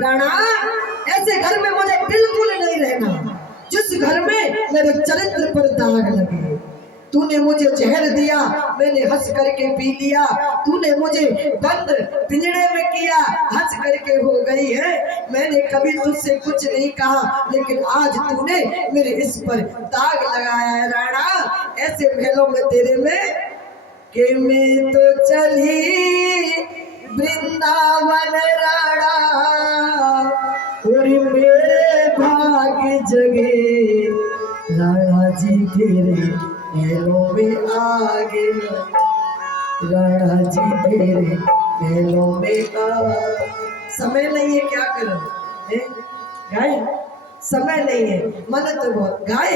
राणा, ऐसे घर में मुझे बिल्कुल नहीं रहना जिस घर में मेरे चरित्र पर दाग लगे। तूने मुझे जहर दिया, मैंने हंस करके पी लिया। तूने मुझे बंद पिंजड़े में किया, हंस करके हो गई है। मैंने कभी तुझसे कुछ नहीं कहा, लेकिन आज तूने मेरे इस पर दाग लगाया है। राणा, ऐसे महलों में तेरे में कि मैं तो चली वृंदावन राणा, और मेरे भाग्य जगे राणा जी तेरे महलों में आगे। राणा जी तेरे महलों में आगे। समय नहीं है, क्या करो गाय, समय नहीं है, मन तो बहुत गाय।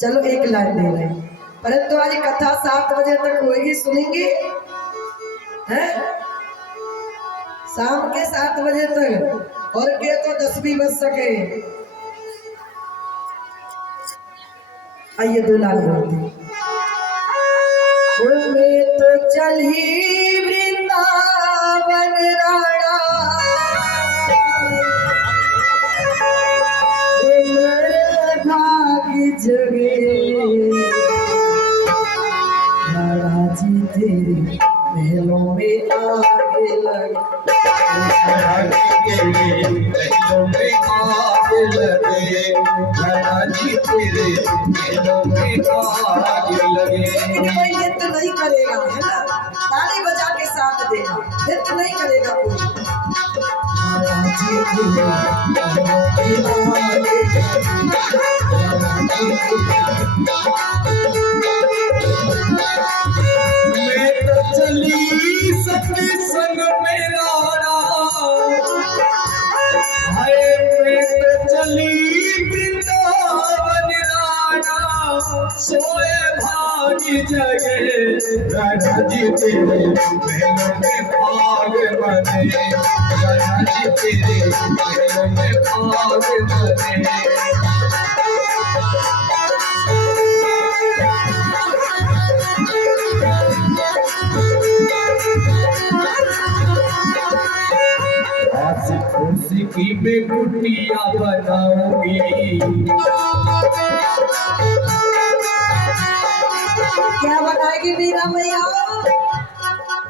चलो एक लाइन दे रहे हैं, परंतु आज कथा 7 बजे तक होगी, सुनेंगे हैं? शाम के 7 बजे तक, और क्या तो 10 भी बज सके। आइए 2 लाख बोलते। मैं तो चली वृंदावन राणा, मेरे भाग्य जगे राणा जी तेरे महलों में आगे लगे। महलों में आगे लगे, राणा जी तेरे महलों में आगे लगे। कोई नृत्य नहीं करेगा, है ना? ताली बजा के साथ देना, नृत्य नहीं करेगा कोई। राणा जी तेरे महलों में आगे मैं तो चली सखी संग में राणा, हाय मैं तो चली वृंदावन राणा, सोए भाग्य जगे राणा जी तेरे महलों में भाग बने। राणा जी तेरे महलों में भाग बने। खुशी की बेकुटिया बनाऊंगी, क्या बनाएगी मीरा मैया?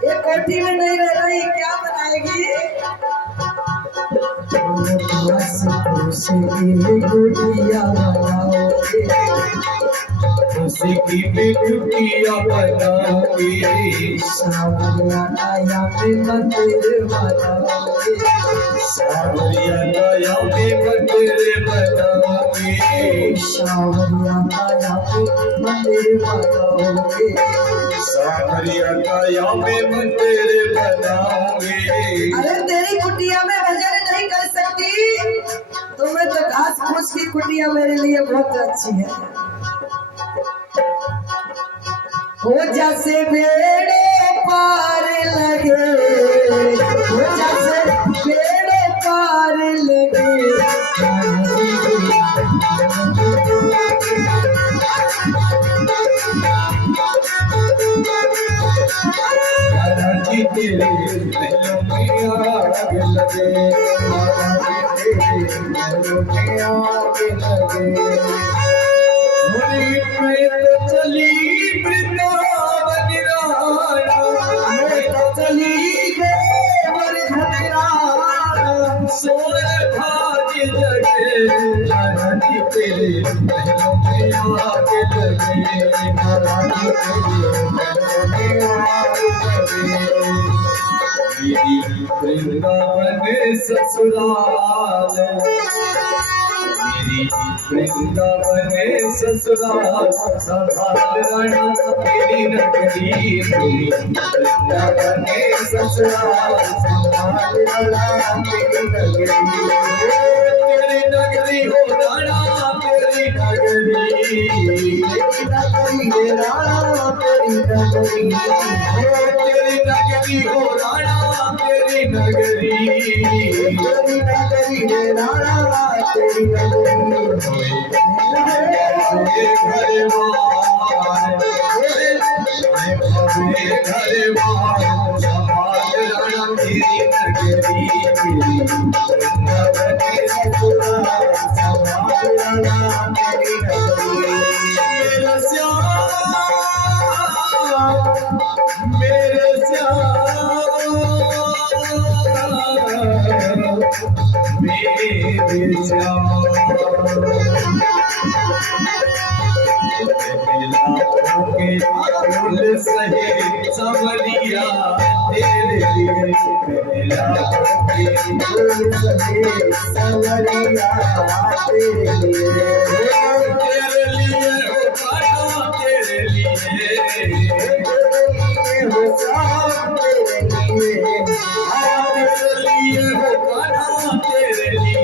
ये कोठी में नहीं रह रही, क्या बनाएगी? खुशी की बेकुटिया बनाओगे, खुशी की बेकुटिया बनाऊंगी, सावरिया आया पे मंदिर बनाओगे, सावरिया आया पे मंदिर बनाऊंगी, सावरिया आया पे मंदिर बनाओगे, सावरिया आया पे मंदिर बनाऊंगी। अरे तेरी कुटिया में भजन नहीं कर सकती तो मैं तो घास फूस की कुटिया मेरे लिए बहुत अच्छी है। हो जैसे बेड़े पार लगे, हो जैसे बेड़े पार लगे, राणा जी तेरे महलों में आग लगे, राणा जी तेरे महलों में आग लगे। मैं तो चली वृंदावन राणा, मैं तो चली गोवर्धन राणा, सोए भाग्य जगे राणा जी तेरे महलों में आग लगे। राणा जी तेरे महलों में आग लगे। मेरी वृंदावन ससुराल, मेरी वृंदावन ससुराल, संभाल राणा तेरी नगरी। मेरी वृंदावन ससुराल, संभाल राणा तेरी नगरी। तेरी नगरी हो राणा तेरी नगरी, तेरी नगरी है राणा तेरी नगरी। तेरी नगरी हो राणा तेरी नगरी, तेरी नगरी है राणा तेरी नगरी। घर बार, घर बार, संभाल राणा तेरी नगरी वृंदावन मथुरा संभालना तेरी नगरी मेरा श्याम मेरे श्याम मेरे श्याम फूल सहे संवरिया तेरे लिए मेरा फूल सहे संवरिया तेरे लिए हो कान्हा तेरे लिए हो श्याम तेरे लिए हो कान्हा तेरे लिए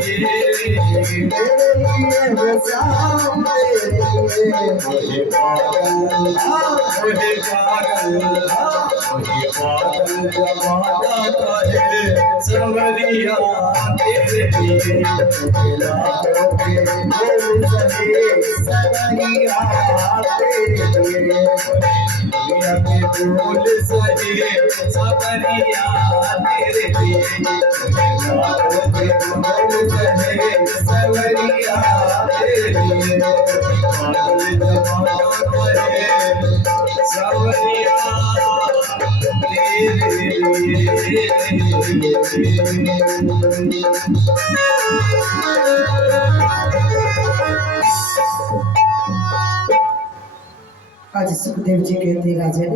हो श्याम तेरे लिए मुझे पागल जमाना करे संवरिया तेरे लिए लाखों के बोल सहे संवरिया तेरे लिए दुनिया के बोल सहे संवरिया तेरे लिए लाखों के बोल सहे संवरिया तेरे लिए पागल जमाना करे संवरिया आज सुखदेव जी कहते राजन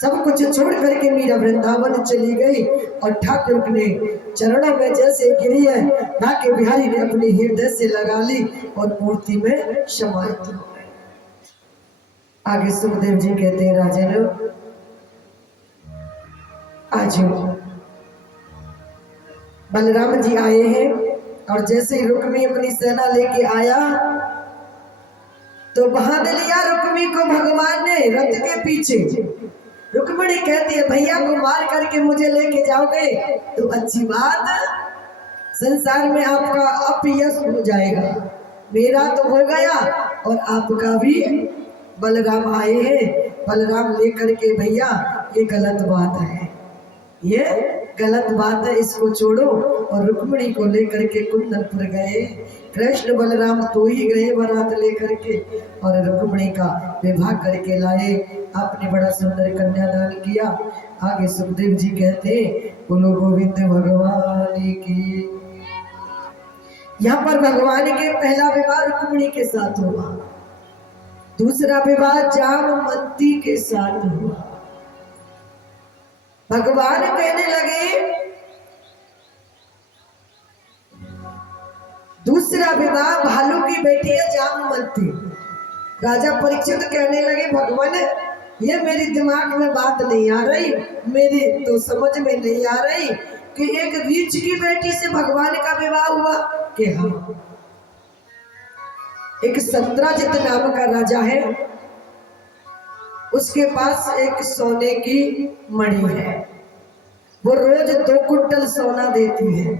सब कुछ छोड़ करके मीरा वृंदावन चली गई और ठाकुर ने चरणों में जैसे गिरी है नाके बिहारी ने अपने हृदय से लगा ली और मूर्ति में समाहित हो गई। आगे सुखदेव जी कहते हैं राजन आज बलराम जी आए हैं और जैसे ही रुक्मी अपनी सेना लेके आया तो बांध लिया रुक्मी को भगवान ने रथ के पीछे। रुक्मिणी कहती है भैया को मार करके मुझे लेके जाओगे तो अच्छी बात, संसार में आपका अपयश हो जाएगा, मेरा तो हो गया और आपका भी। बलराम आए हैं, बलराम लेकर के भैया ये गलत बात है, ये गलत बात है, इसको छोड़ो। और रुक्मिणी को लेकर के कुंदनपुर गए। कृष्ण बलराम तो ही गए बारात लेकर के और रुक्मिणी का विवाह करके लाए। आपने बड़ा सुंदर कन्यादान किया। आगे सुखदेव जी कहते बोलो गोविंद भगवान की। यहाँ पर भगवान के पहला विवाह रुक्मिणी के साथ हुआ, दूसरा विवाह जामवंती के साथ हुआ। भगवान कहने लगे दूसरा विवाह भालू की बेटी है जामवंती। राजा परीक्षित कहने लगे भगवान ये मेरी दिमाग में बात नहीं आ रही, मेरी तो समझ में नहीं आ रही कि एक रीछ की बेटी से भगवान का विवाह हुआ कि हाँ। एक सत्राजित नाम का राजा है, उसके पास एक सोने की मणि है, वो रोज 2 कुंटल सोना देती है।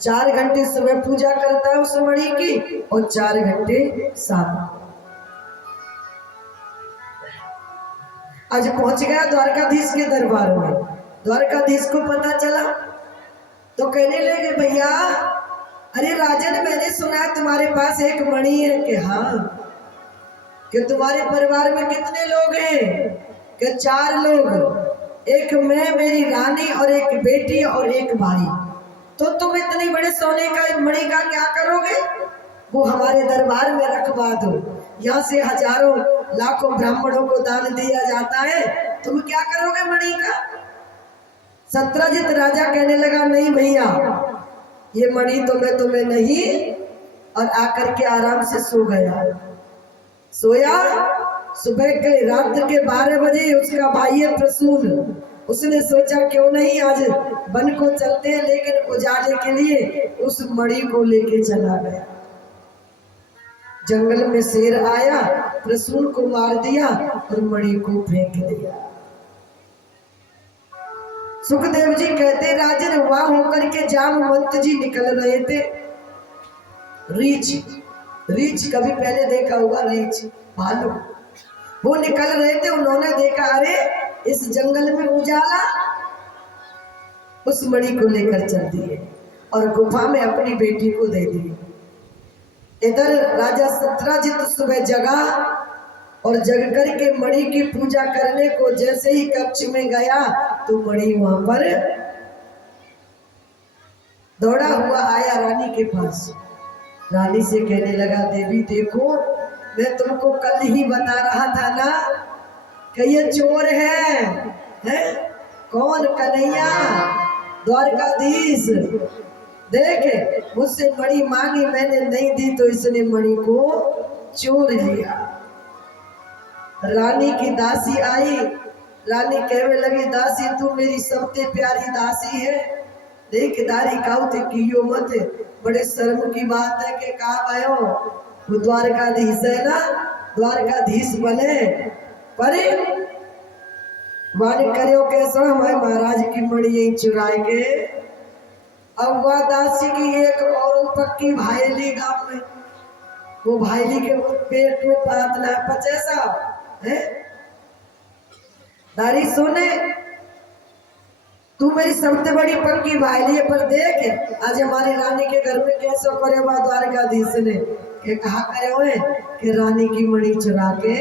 4 घंटे सुबह पूजा करता है उस मणि की और 4 घंटे शाम। आज पहुंच गया द्वारकाधीश के दरबार में। द्वारकाधीश को पता चला तो कहने लगे भैया अरे राजन मैंने सुना तुम्हारे पास एक मणि है कि हाँ। कि तुम्हारे परिवार में कितने लोग हैं? कि 4 लोग, एक मैं, मेरी रानी और एक बेटी और एक भाई। तो तुम इतनी बड़े सोने का मणि का क्या करोगे? वो हमारे दरबार में रखवा दो, यहाँ से हजारों लाखों ब्राह्मणों को दान दिया जाता है, तुम क्या करोगे मणि का? सत्राजित राजा कहने लगा नहीं भैया ये मणि तो मैं तुम्हें नहीं, और आकर के आराम से सो गया। सोया, सुबह के रात्र के 12 बजे उसका भाई है प्रसून, उसने सोचा क्यों नहीं आज वन को चलते हैं, लेकिन उजाले के लिए उस मणि को लेके चला गया। जंगल में शेर आया, प्रसून को मार दिया और मणि को फेंक दिया। सुखदेव जी कहते राजन वहां होकर के जामवंत जी निकल रहे थे। रीछ, रीछ कभी पहले देखा होगा, रीछ भालू, वो निकल रहे थे। उन्होंने देखा अरे इस जंगल में उजाला, उस मणि को लेकर चल दिए और गुफा में अपनी बेटी को दे दी। इधर राजा सत्राजित सुबह जगा और जग करके मणि की पूजा करने को जैसे ही कक्ष में गया तो मणि वहां पर दौड़ा हुआ आया रानी के पास। रानी से कहने लगा, देवी देखो, मैं तुमको कल ही बता रहा था ना कि ये चोर है? कौन? कन्हैया द्वारकाधीश। देख, मुझसे मणि मांगी, मैंने नहीं दी तो इसने मणि को चोर लिया। रानी की दासी आई। रानी कहने लगी, दासी तू मेरी सबसे प्यारी दासी है, देखदारी काउते कियो मत। बड़े शर्म की बात है कि कहा भयो वो द्वारकाधीश है ना, द्वारकाधीश बने पर वाणी करियो कैसा हमारे महाराज की मणि यही चुराए के। अब वह दासी की एक और पक्की भाईली गांव में, वो भाईली के पेट में पातला पचैसा है। दारी सोने, तू मेरी सबसे बड़ी पक्की भाईली है, पर देख आज हमारी रानी के घर में कैसा करे हुआ द्वारकाधीश ने के कहा करे हुए कि रानी की मणि चुरा के।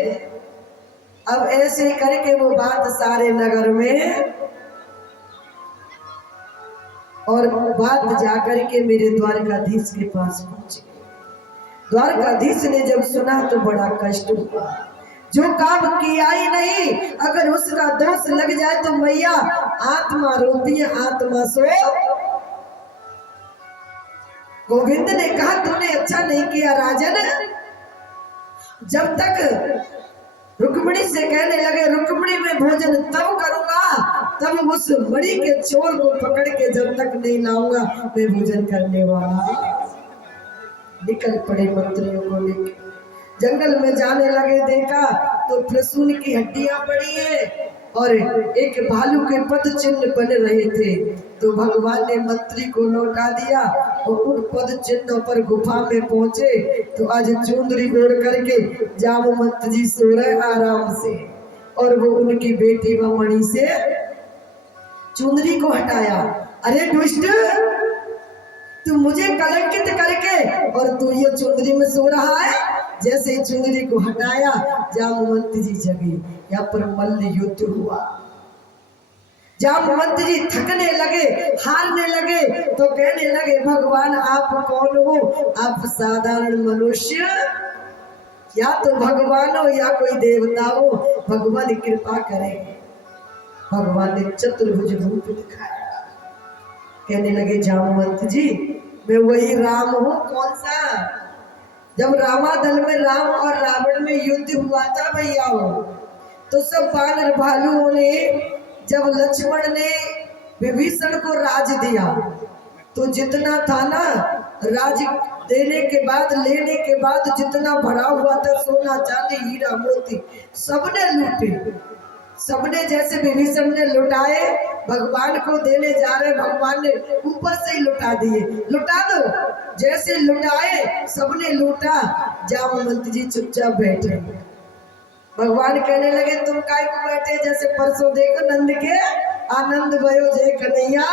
अब ऐसे करके वो बात सारे नगर में और बात जाकर के मेरे द्वारकाधीश के पास पहुंची। द्वारकाधीश ने जब सुना तो बड़ा कष्ट हुआ। जो काम किया ही नहीं, अगर उसका दोष लग जाए तो मैया आत्मा रोती है, आत्मा सो। गोविंद ने कहा, तुमने अच्छा नहीं किया राजन। जब तक रुक्मिणी से कहने लगे, रुक्मिणी में भोजन तब करूंगा तब उस मणि के चोर को पकड़ के जब तक नहीं लाऊंगा मैं भोजन करने वाला। निकल पड़े मंत्रियों को लेकर, जंगल में जाने लगे। देखा तो प्रसून की हड्डियां पड़ी है और एक भालू के पद चिन्ह बन रहे थे। तो भगवान ने मंत्री को लौटा दिया और उन पद चिन्हों पर गुफा में पहुंचे तो आज चुंदरी ओढ़ करके जामवंत जी सो रहे आराम से, और वो उनकी बेटी मणि से चुंदरी को हटाया। अरे दुष्ट, तू मुझे कलंकित करके और तू ये चुंदरी में सो रहा है। जैसे ही चुंदरी को हटाया जामवंत जी जगे। यहाँ पर मल्ल युद्ध हुआ। जामवंत जी थकने लगे, हारने लगे तो कहने लगे, भगवान आप कौन हो? आप साधारण मनुष्य, या तो भगवान हो या कोई देवता हो, भगवान कृपा करें। भगवान ने चतुर्भुज रूप दिखाया। कहने लगे, जामवंत जी मैं वही राम हूँ। कौन सा? जब रामादल में राम और रावण में युद्ध हुआ था भैया हो, तो सब वानर भालुओं ने, जब लक्ष्मण ने विभीषण को राज दिया तो जितना था ना राज देने के बाद, लेने के बाद जितना भरा हुआ था सोना चांदी हीरा मोती सबने लूटे। सबने जैसे विभीषण ने लुटाए भगवान को देने जा रहे, भगवान ने ऊपर से ही लुटा दिए। लुटा दो, जैसे लुटाए सबने लूटा। जामवंत जी चुपचाप बैठे। भगवान कहने लगे, तुम काय को बैठे? जैसे परसों देखो नंद के आनंद भयो जय कन्हैया।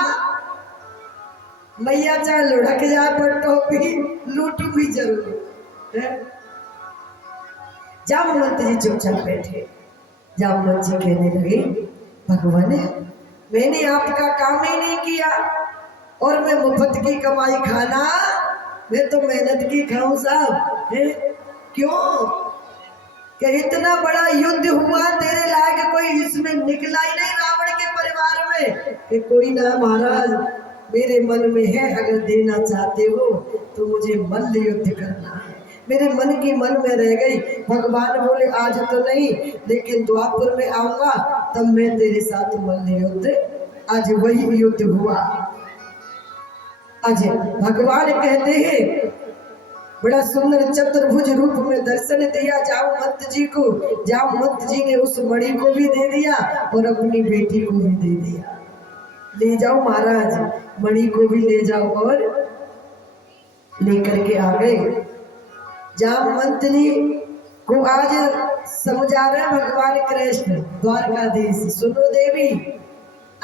मैया चाहे लुढ़क जाए पर टोपी लूटूंगी जरूर। जामवंत जी चुपचाप बैठे। जामवंत जी कहने लगे, भगवान मैंने आपका काम ही नहीं किया और मैं मुफ्त की कमाई खाना, मैं तो मेहनत की खाऊं साहब। क्यों कि इतना बड़ा युद्ध हुआ, तेरे लायक कोई इसमें निकला ही नहीं रावण के परिवार में कि कोई ना महाराज मेरे मन में है, अगर देना चाहते हो तो मुझे मल्ल युद्ध करना है। मेरे मन की मन में रह गई। भगवान बोले आज तो नहीं, लेकिन द्वापर में आऊंगा तब मैं तेरे साथ मल्ल युद्ध। आज वही युद्ध हुआ। आज भगवान कहते हैं, बड़ा सुंदर चतुर्भुज रूप में दर्शन दिया जामवंत जी को। जामवंत जी ने उस मणि को भी दे दिया और अपनी बेटी को भी दे दिया। ले जाओ महाराज, मणि को भी ले जाओ। और लेकर के आ गए। जामवंत जी को आज समझा रहे भगवान कृष्ण द्वारकाधीश, सुनो देवी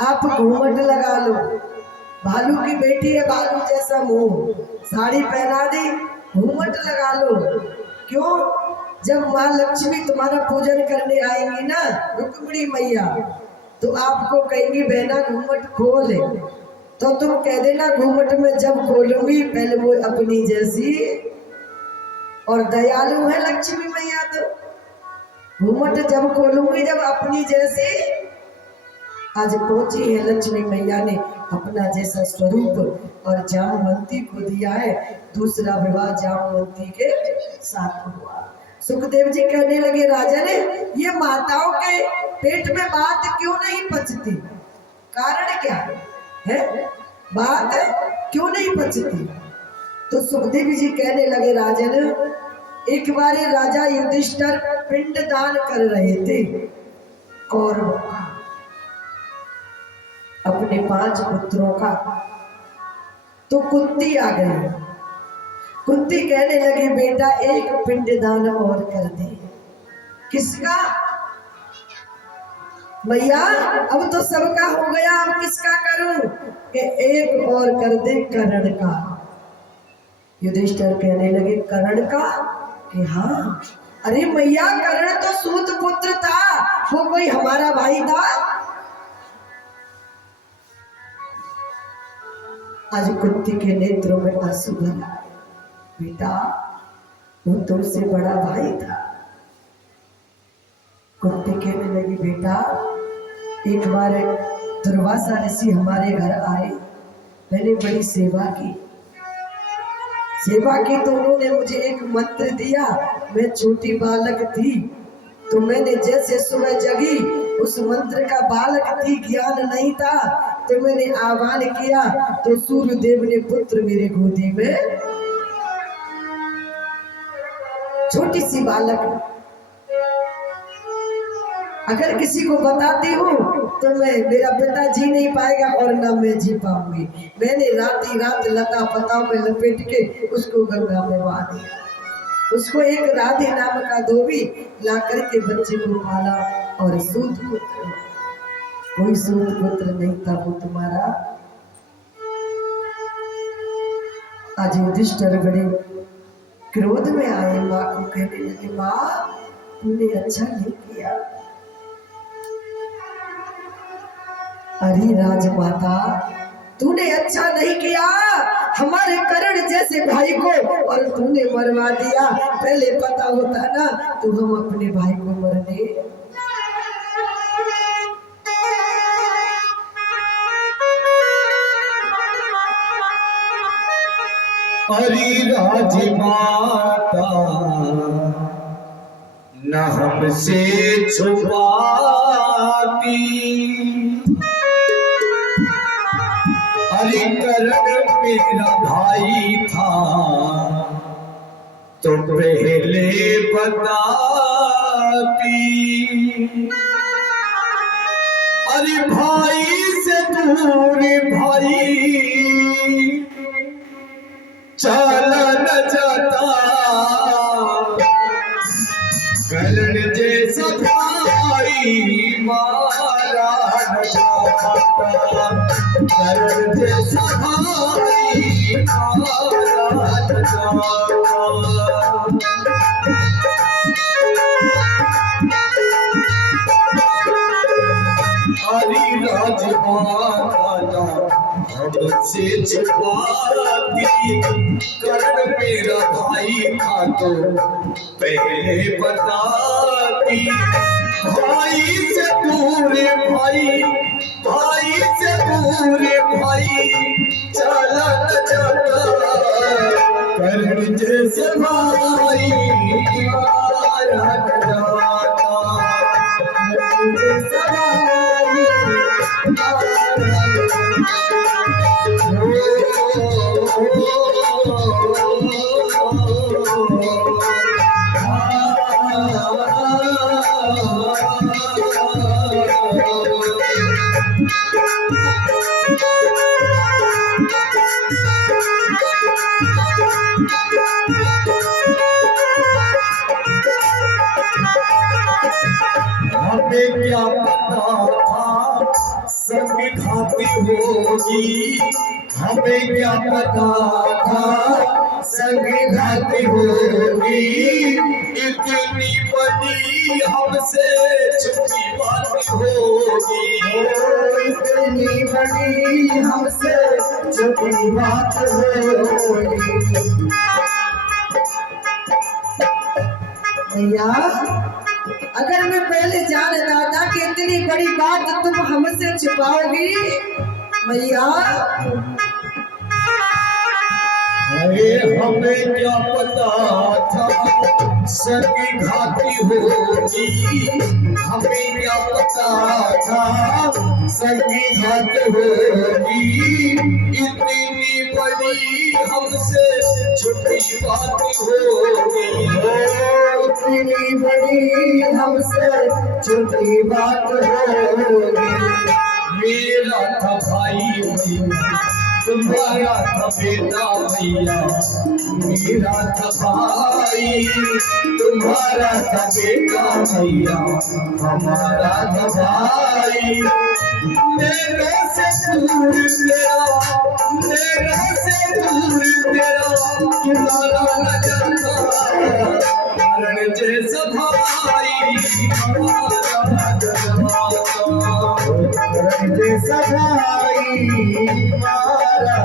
आप घूमट लगा लो, भालू की बेटी है, भालू जैसा मुंह, साड़ी पहना दी, घूंघट लगा लो। क्यों? जब माँ लक्ष्मी तुम्हारा पूजन करने आएंगी ना, रुक्मिणी मैया, तो आपको कहेंगी बहना घूंघट खोल, तो तुम कह देना घूंघट में जब खोलूंगी पहले वो अपनी जैसी, और दयालु है लक्ष्मी मैया, तो घूंघट जब खोलूंगी जब अपनी जैसी। आज पहुंची है लक्ष्मी मैया ने अपना जैसा स्वरूप और जामवंती को दिया है। दूसरा विवाह जामवंती के साथ हुआ। सुखदेव जी कहने लगे राजन, ये माताओं के पेट में बात क्यों नहीं पचती? कारण क्या है? बात क्यों नहीं पचती? तो सुखदेव जी कहने लगे राजन, एक बार राजा युधिष्ठिर पिंड दान कर रहे थे कौरवों का, अपने 5 पुत्रों का। तो कुंती आ गई। कुंती कहने लगी बेटा एक पिंडदान और कर दे। किसका? भैया अब तो सबका हो गया, अब किसका करूं? कि एक और कर दे कर्ण का। युधिष्ठिर कहने लगे कर्ण का? कि हाँ। अरे मैया कर्ण तो सूत पुत्र था, वो कोई हमारा भाई था? आज कुंती के नेत्रों में आंसू भरा। बेटा वो तुमसे बड़ा भाई था। कुंती कहने लगी बेटा एक बार दुर्वासा ऋषि हमारे घर आए, मैंने बड़ी सेवा की तो उन्होंने मुझे एक मंत्र दिया। मैं छोटी बालक थी तो मैंने जैसे सुबह जगी, उस मंत्र का बालक थी, ज्ञान नहीं था, तो मैंने आह्वान किया तो सूर्य देव ने पुत्र मेरे गोदी में। छोटी सी बालक, अगर किसी को बताती हूँ तो मेरा पिता जी नहीं पाएगा और ना मैं जी पाऊंगी। मैंने राती रात लता पताओं में लपेट के उसको गंगा में बहा दिया। उसको एक राधे नाम का धोबी ला करके बच्चे को पाला, और सूत पुत्र, कोई सूत पुत्र नहीं था वो तुम्हारा। आज युधिष्ठिर बड़े क्रोध में आए, माँ को कहने लगे माँ तूने अच्छा नहीं किया। अरे राजमाता तूने अच्छा नहीं किया, हमारे कर्ण जैसे भाई को और तूने मरवा दिया। पहले पता होता ना तो हम अपने भाई को मरने। अरे राजमाता न हमसे छुपाती, अरे कर्ण मेरा भाई था तो पहले बताती। अरे भाई से दूर भाई चला न जाता, कर्ण जैसा भाई मारा न जाता, कर्ण जैसा भाई मारा न जाता। हरी राजमाता हमसे छुपाती, कर्ण मेरा भाई था तो पहले बताती। भाई से दूर भाई, भाई से दूर भाई चला न जाता, कर्ण जैसे भाई मारा न जाता, कर्ण जैसा भाई मारा न जाता। हमें क्या पता था संग घात होगी, इतनी बड़ी हमसे छुपी बात होगी। इतनी बड़ी हमसे छुपी बात होगी। भैया अगर मैं पहले जान था कि इतनी बड़ी बात तुम हमसे छुपाओगी भैया, अरे हमें क्या पता था संगी घाती होगी, हमें क्या पता था संगी घात होगी, इतनी बड़ी हमसे छुपी बात होगी। इतनी बड़ी हमसे छुपी बात होगी। मेरा था भाई भैया, तुम्हारा था बेटा भैया, मेरा था भाई तुम्हारा था बेटा भैया, हमारा था भाई। मेरे से दूर तेरा, मेरे से दूर तेरा तुम्हारा न जाता, कारण जैसा भाई हमारा न जाता, जैसा भाई मारा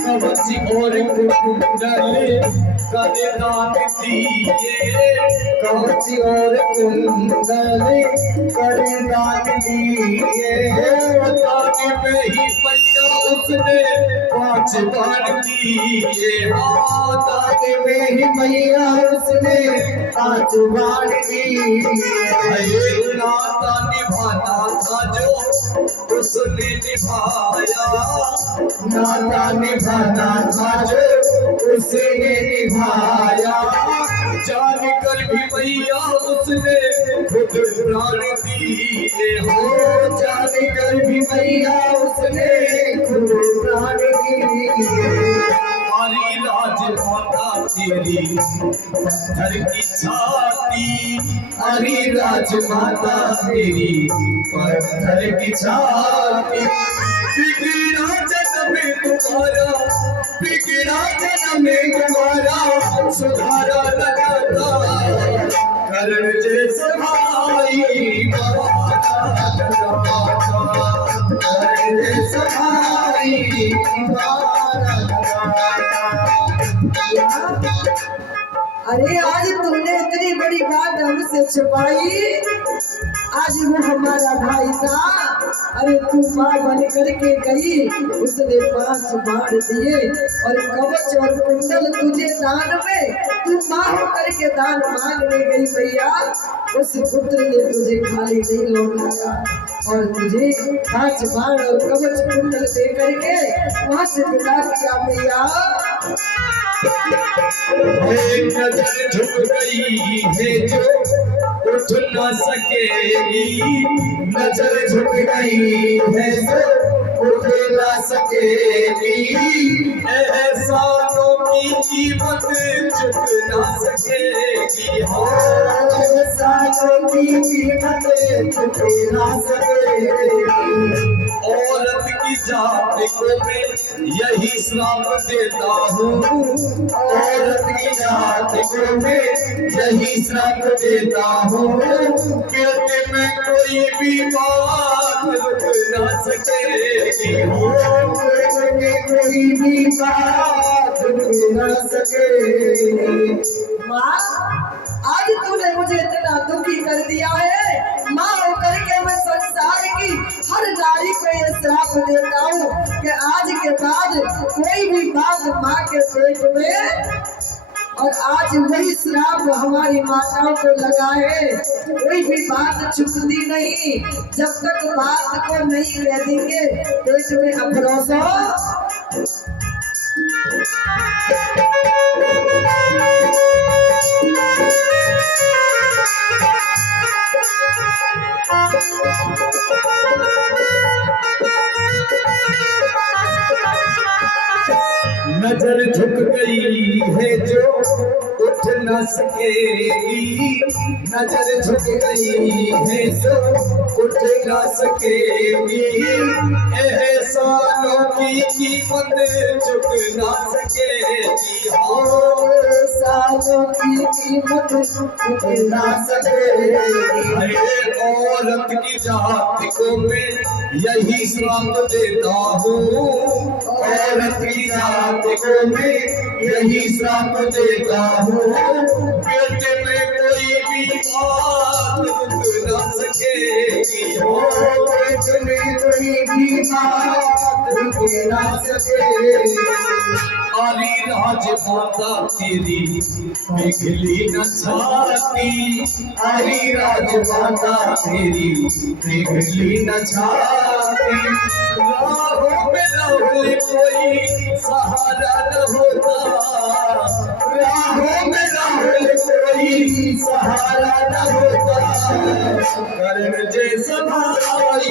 कवची और कुंडल करे दान दिए, कवची और कुंडल करे दान दिए, दान में ही पैया उसने 5 बार दिए, दान में ही मैया उसने 5 बार दिए। नाता निभाना था जो उसने निभाया, नाता निभाना था जो उसने निभाया, जान कर भी भैया उसने खुद प्राण दिए हो, जान कर भी मैया उसने खुद प्राण दिए। हमारी राजमाता तेरी पत्थर की छाती, हरी राजमाता तेरी पत्थर की छाती, बिगड़ा जन्म में तुम्हारा, बिगड़ा जन्म में तुम्हारा सुधारा न जाता, करण जैसा भाई मारा न जाता, करण जैसा भाई मारा न जाता। अरे आज तुमने इतनी बड़ी बात हमसे छुपाई, आज वो हमारा भाई था, अरे तू माँ बन करके गई, उसने 5 बार दिए और कवच और कुंडल तुझे दान में, तू माँ हो करके दान मांगने गई भैया, उस पुत्र ने तुझे खाली नहीं लौटाया और तुझे 5 बार और कवच कुंडल दे करके वहां से विदा किया भैया। एक नजर झुक गई है जो उठ न सकेगी, नजर झुक गई है जो उठ न सकेगी, एहसानों की कीमत चुक न सकेगी, एहसानों की कीमत चुक न सकेगी। औरत की जात को मैं यही श्राप देता हूँ, औरत की जात को मैं यही श्राप देता हूँ, कहते में कोई भी बात रुक न सकेगी, कोई भी बात रुक न सकेगी। माँ आज तूने मुझे इतना दुखी कर दिया है, माँ होकर के मैं संसार की हर नारी को ये श्राप देता हूँ कि आज के बाद कोई भी बात माँ के पेट में और आज वही श्राप हमारी माताओं को लगा है। कोई भी बात चुकती नहीं, जब तक बात को नहीं कह देंगे पेट में अफरोस हो। नजर झुक गई है जो उठ न सकेगी, नजर झुक गई है जो उठ न सकेगी, एहसानों की कीमत चुक न सकेगी, एहसानों की कीमत चुक न सकेगी। अरे औरत की जाति को मैं यही श्राप देता हूँ, औरत की जाति को मैं यही श्राप देता हूँ, पेट में कोई भी बात रुक न सकेगी, पेट में कोई भी बात रुक न सकेगी। आरी राजमाता तेरी पिघली न छाती, आरी राजमाता तेरी पिघली न छाती, राहों में राहुल कोई सहारा न होता, राहों में राहुल कोई सहारा न होता, कर्ण जैसा भाई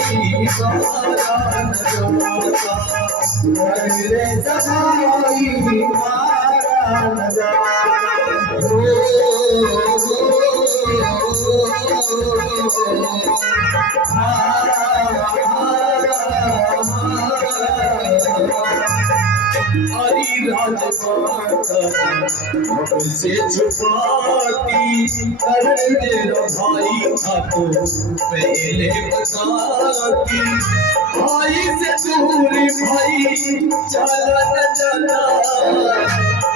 सहारा न होता, कर्ण जैसा भाई सहारा न हरी राजमाता हमसे छुपाती, कर्ण तेरा भाई था तो पहले बताती, भाई से दूर भाई चला न जाता,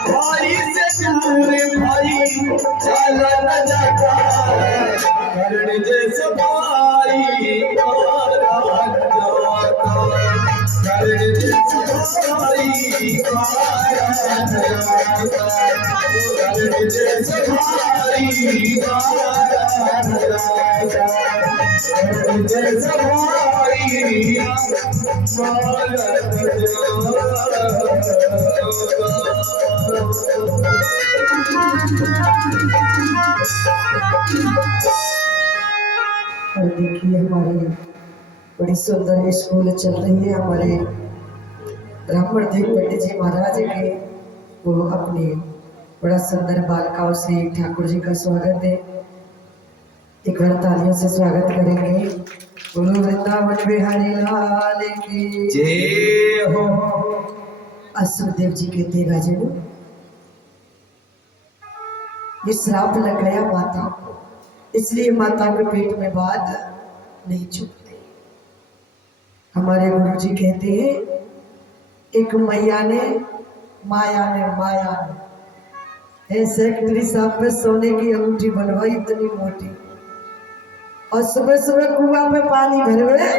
भाई से दूर भाई चला न जाता, कर्ण जैसा भाई मारा न जाता, कर्ण जैसा भाई मारा न जाता, कर्ण जैसा भाई मारा न जाता, कर्ण जैसा भाई मारा न और देखिए हमारी बड़ी सुंदर स्कूल चल रही है। हमारे ब्राह्मण देव पंडित जी महाराज के वो अपने बड़ा सुंदर बालिकाओं से ठाकुर जी का स्वागत है। एक बार तालियों से स्वागत करेंगे। बोलो वृंदावन बिहारी लाल की जय हो। असुरदेव जी कहते राजन, ये श्राप लग गया माता को, इसलिए माता के पेट में बात नहीं चुकती। हमारे गुरु जी कहते हैं, एक मैया ने माया ने सेक्रेटरी साहब पे सोने की अंगूठी बनवाई इतनी मोटी, और सुबह सुबह कुआं में पानी भरवे।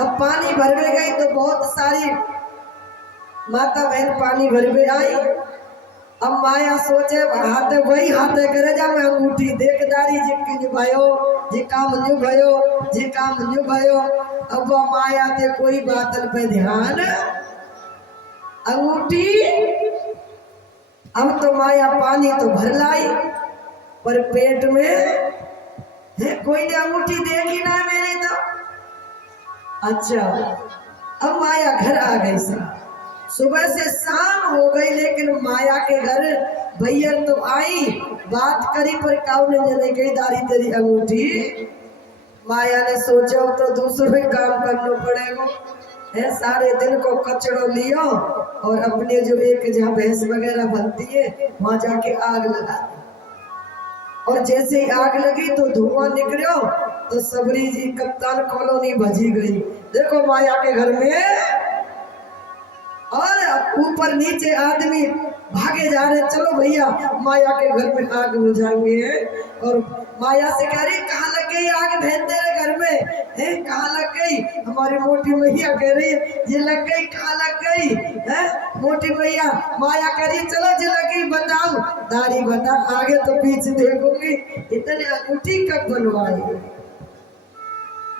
अब पानी भरवे गई तो बहुत सारी माता बहन पानी भरवे आई। अब माया सोचे हाथे वही हाथे करे जा मैं अंगूठी देखदारी जी भयो जे काम न्यू भयो। अब वो माया ते कोई बातन पे ध्यान अंगूठी। अब तो माया पानी तो भर लाई पर पेट में है कोई ने अंगूठी देखी ना मैंने तो। अच्छा अब माया घर आ गई सा, सुबह से शाम हो गई लेकिन माया के घर भैया तो आई, बात करी पर काउने जने गई दारी तेरी अंगूठी। माया ने सोचा तो दूसरे काम करना पड़ेगा है। सारे दिन को कचड़ो लियो और अपने जो एक जहाँ भैंस वगैरह बनती है वहां जाके आग लगा दी। और जैसे ही आग लगी तो धुआं निकलो तो सबरी जी कप्तान कॉलोनी भजी गई। देखो माया के घर में और ऊपर नीचे आदमी भागे जा रहे, चलो भैया माया के घर में आग बुझाएंगे। और माया से कह रही कहाँ लग गई आग बहन तेरे घर में है, कहाँ लग गई? हमारी मोटी मैया कह रही है ये लग गई, कहाँ लग गई है मोटी मैया? माया कह रही चलो जो लगी बताओ, दाढ़ी बता, आगे तो पीछे देखोगी, इतने अंगूठी कब बनवाई?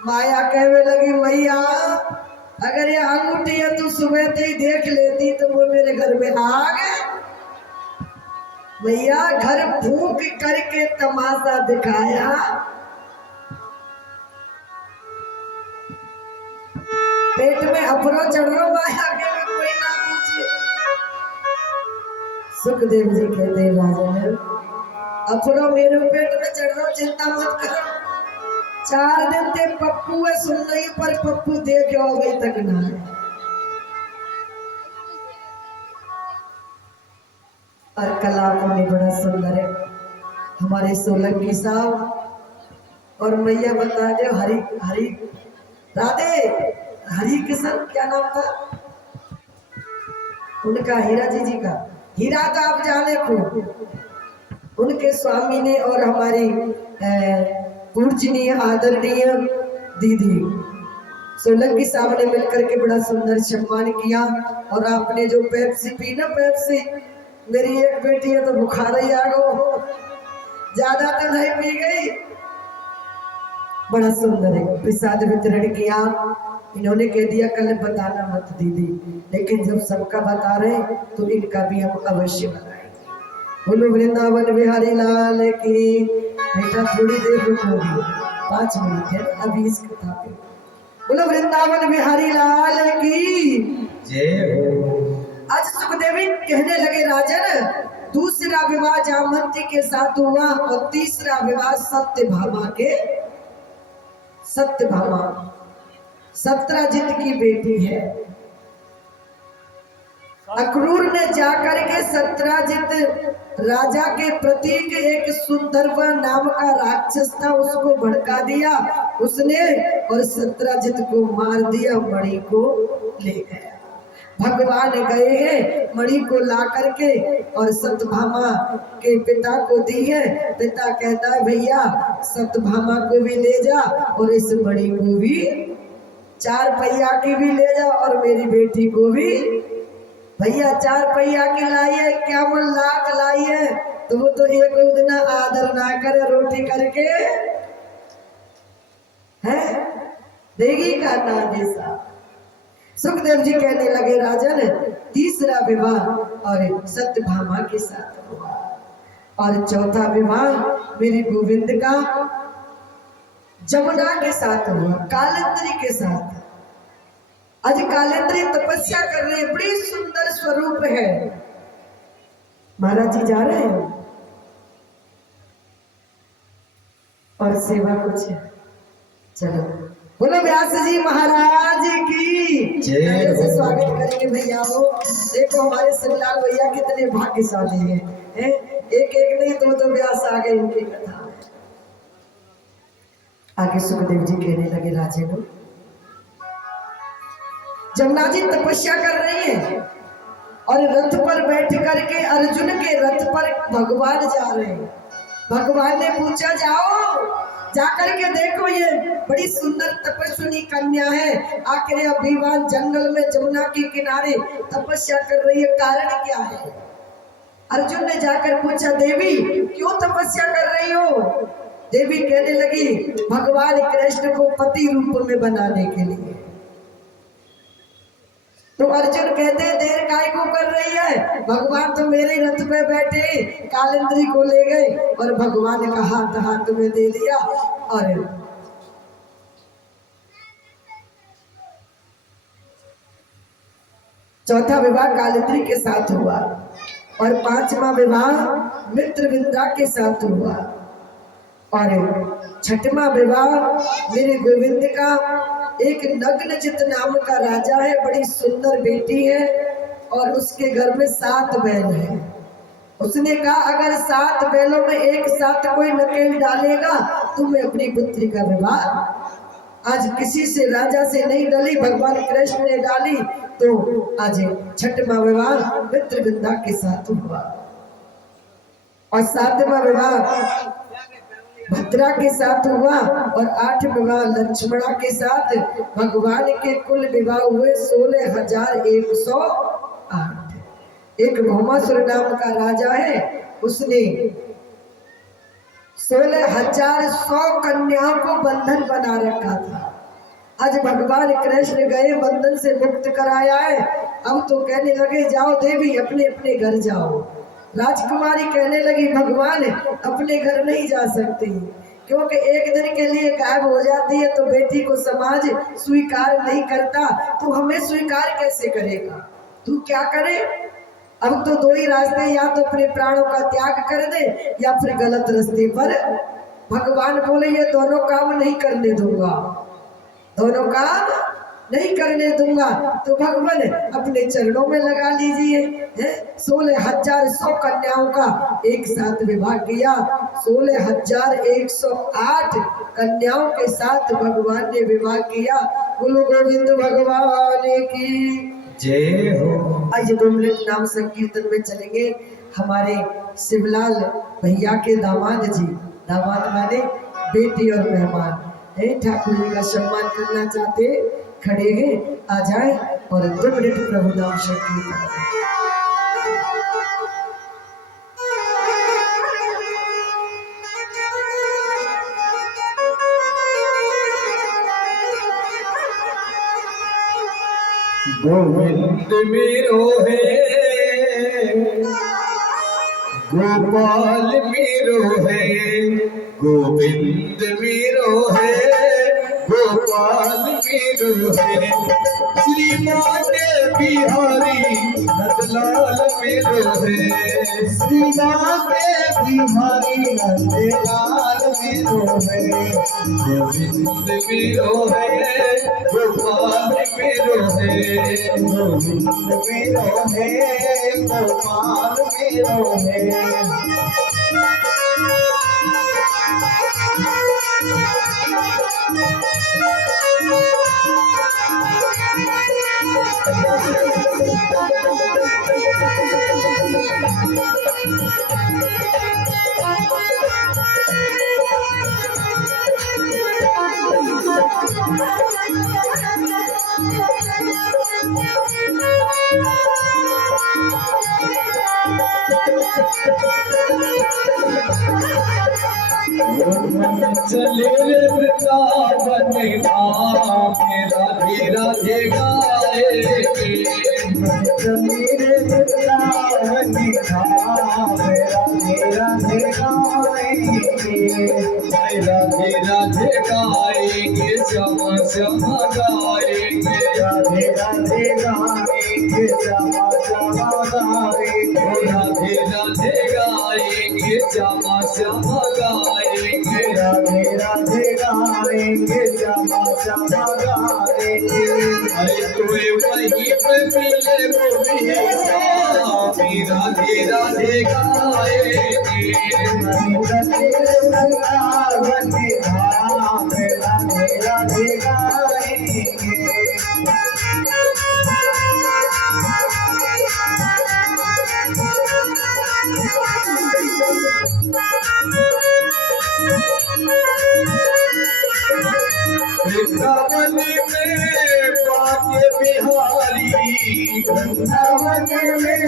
माया कहने लगी मैया अगर ये अंगूठी है तू सुबह से ही देख लेती तो वो मेरे घर में आग। भैया घर फूंक करके तमाशा दिखाया, पेट में अफरो चढ़ो माया के में कोई ना पूछे। सुखदेव जी कहते राजन अफरो मेरे पेट में चढ़ रहा, चिंता मत करो, 4 दिन ते पप्पू है सुन नहीं पर पप्पू देखे अभी तक ना है। और कलाप में बड़ा सुंदर है हमारे सोलंकी साहब। और मैया बता दे हरि हरि राधे हरि किशन क्या नाम था उनका? हीरा जी का हीरा तो आप जाने को, उनके स्वामी ने और हमारी पूजनीय आदरणीय दीदी सोलंकी साहब ने मिलकर के बड़ा सुंदर सम्मान किया। और आपने जो पेप्सी पी ना, पेप्सी मेरी एक बेटी है तो बुखार ही आ गो, ज्यादा तो नहीं पी गई। बड़ा सुंदर है प्रसाद वितरण किया। इन्होंने कह दिया कल बताना मत दीदी, लेकिन जब सबका बता रहे तो इनका भी हम अवश्य बताएंगे। बोलो वृंदावन बिहारी लाल की। बेटा थोड़ी देर रुकोगी, 5 मिनट है अभी इस कथा पे। बोलो वृंदावन बिहारी लाल की जय हो। आज सुखदेवी कहने लगे राजन दूसरा विवाह जामवंती के साथ हुआ और तीसरा विवाह सत्यभामा के, सत्यभामा सत्राजित की बेटी है। अक्रूर ने जाकर के सत्राजित राजा के प्रतीक एक सुंदरवा नाम का राक्षस था उसको भड़का दिया उसने और सत्राजित को मार दिया, मणि को ले गया। भगवान गए हैं मणि को ला करके और सत्यभामा के पिता को दी है। पिता कहता है भैया सत्यभामा को भी ले जा और इस मणि को भी 4 पहिया की भी ले जा और मेरी बेटी को भी। भैया 4 पहिया की लाई है, 51 लाख लाई है तो वो तो एक उतना आदर ना करे रोटी करके है देगी का ना देसा। सुखदेव जी कहने लगे राजन तीसरा विवाह और सत्यभामा के साथ हुआ और चौथा विवाह मेरे गोविंद का जमुना के साथ हुआ, कालिंदी के साथ। आज कालिंदी तपस्या कर रही है, बड़ी सुंदर स्वरूप है। महाराज जी जा रहे हैं और सेवा कुछ है, चलो बोलो व्यास जी महाराज की जय से स्वागत करेंगे भैया। हो देखो हमारे सन्लाल भैया कितने भाग्यशाली हैं, एक एक नहीं 2-2 व्यास आ गए उनकी कथा। आगे सुखदेव जी कहने लगे राजेंद्र जमुना जी तपस्या कर रही है और रथ पर बैठ करके अर्जुन के रथ पर भगवान जा रहे हैं। भगवान ने पूछा जाओ जाकर के देखो ये बड़ी सुंदर तपस्विनी कन्या है, आखिर अभिमान जंगल में जमुना के किनारे तपस्या कर रही है, कारण क्या है? अर्जुन ने जाकर पूछा देवी क्यों तपस्या कर रही हो? देवी कहने लगी भगवान कृष्ण को पति रूप में बनाने के लिए। तो अर्जुन कहते हैं देर काय को कर रही है, भगवान तो मेरे रथ पे बैठे कालिंदी को ले गए और भगवान का हाथ में दे दिया। और चौथा विवाह कालिंदी के साथ हुआ और 5वां विवाह मित्रविंदा के साथ हुआ और 6वां विवाह मेरे गोविंद का एक नग्नजित नाम का राजा है, बड़ी सुंदर बेटी है और उसके घर में 7 बैल है। उसने कहा अगर 7 बैलों में एक साथ कोई नकेल डालेगा तो मैं अपनी पुत्री का विवाह आज किसी से राजा से नहीं डली, भगवान कृष्ण ने डाली। तो आज छठवां विवाह मित्रविंदा के साथ हुआ और सातवां विवाह भद्रा के साथ हुआ और 8 विवाह लक्ष्मणा के साथ। भगवान के कुल विवाह हुए 16,108। एक भौमासुर नाम का राजा है, उसने 16,100 कन्याओं को बंधन बना रखा था। आज भगवान कृष्ण गए, बंधन से मुक्त कराया है। अब तो कहने लगे जाओ देवी अपने अपने घर जाओ। राजकुमारी कहने लगी भगवान अपने घर नहीं जा सकती, क्योंकि एक दिन के लिए गायब हो जाती है तो बेटी को समाज स्वीकार नहीं करता, तो हमें स्वीकार कैसे करेगा। तू क्या करे, अब तो 2 ही रास्ते, या तो अपने प्राणों का त्याग कर दे या फिर गलत रास्ते पर। भगवान बोले ये दोनों काम नहीं करने दूंगा, दोनों काम नहीं करने दूंगा। तो भगवान अपने चरणों में लगा लीजिए। 16,100 कन्याओं का एक साथ विवाह किया। 16,108 कन्याओं के साथ भगवान ने विवाह किया। बोलो गोविंद भगवान की जय हो। आइए 2 मिनट नाम संकीर्तन में चलेंगे। हमारे शिवलाल भैया के दामाद जी, दामाद माने बेटी और मेहमान है, ठाकुर जी का सम्मान करना चाहते खड़े हैं, आ जाए और 2 मिनट प्रभु नाम संकीर्तन। गोविंद मेरो है, गोपाल मेरो है, गोविंद मेरो है, गोपाल मेरो है। श्रीमान बिहारी नंदलाल मेरो है, श्रीमान बिहारी नंदलाल मेरो है। गोविंद मेरो है, गोपाल मेरो है, गोविंद मेरो है, गोपाल मेरो है। चले वृंदावन धाम राधे राधे गाए, चले वृंदावन धाम राधे राधे गाएंगे, राधे राधे गाएंगे, श्यामा श्यामा गाएंगे, राधे राधे गाएंगे, श्यामा श्यामा गाएंगे, राधे राधे गाएंगे, श्यामा श्यामा गाएंगे, राधे राधे गाएंगे, श्यामा श्यामा गाएंगे। अरे तुम्हें वहीं पे मिले गोपी स्वामी, राधे राधे गाएंगे, राधे राधे गाएंगे। वृंदावन में पाके बिहारी, वृंदावन में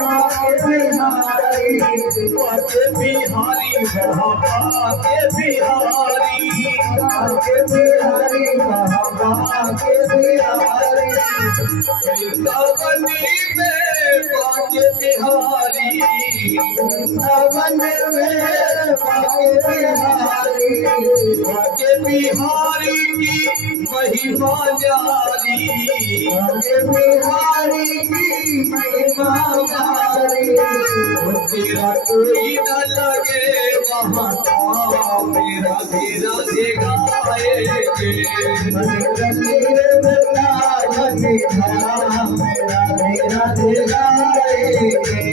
पाके बिहारी, पाके बिहारी वहाँ पाके बिहारी, पाके बिहारी वहाँ पाके बिहारी। वृंदावन में पाके बिहारी, वृंदावन में पाके बिहारी, पाके बिहारी की महिमा न्यारी, पाके बिहारी की महिमा न्यारी। तेरा कोई न लगे वहाँ नाम, राधे राधे गाएंगे, राधे राधे गाएंगे,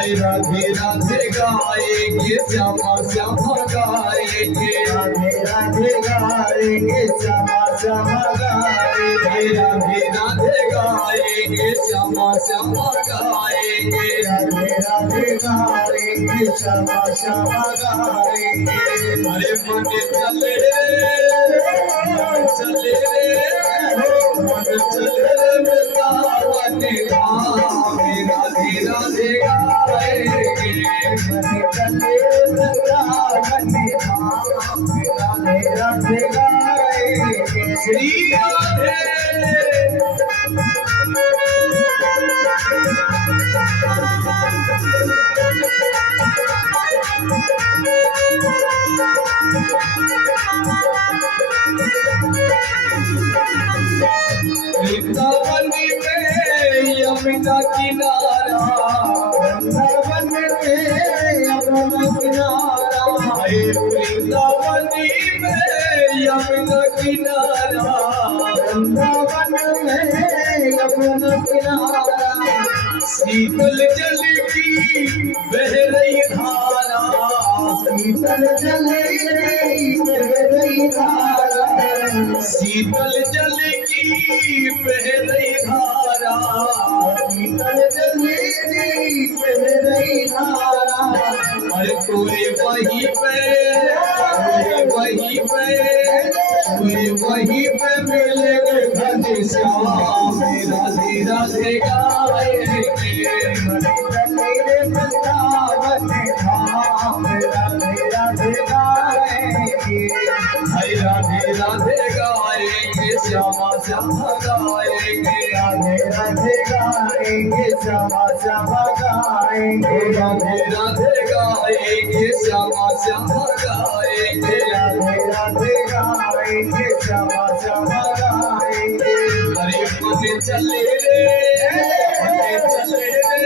हाय राधे राधे गाएंगे श्यामा श्यामा गाएंगे राधे राधे गाएंगे श्यामा श्यामा गाएंगे राधे राधे गाएंगे श्यामा श्यामा गाएंगे राधे राधे गाएंगे श्यामा श्यामा गाएंगे अरे मन चले चले मन चले वृंदावन धाम राधे राधे गाएंगे मन चले वृंदावन धाम राधे राधे गाएंगे श्री राधे वृंदावन में यमुना किनारा वृंदावन में यमुना किनारा हाय वृंदावन में यमुना किनारा वृंदावन में यमुना किनारा शीतल जल की बह रही धारा शीतल जल बह रही धारा शीतल जल की बह रही धारा शीतल जल बह रही धारा अरे तोरे वहीं पे मिलेंगे घनश्याम राधे राधे गाएंगे मेरे वृंदावन धाम राधे राधे गाएंगे हाय राधे राधे गाएंगे श्यामा श्यामा गाएंगे राधे राधे गाएंगे श्यामा श्यामा गाएंगे राधे राधे गाएंगे श्यामा श्यामा गाएंगे राधे राधे गाएंगे श्यामा श्यामा गाएंगे अरे मन चले रे चले रे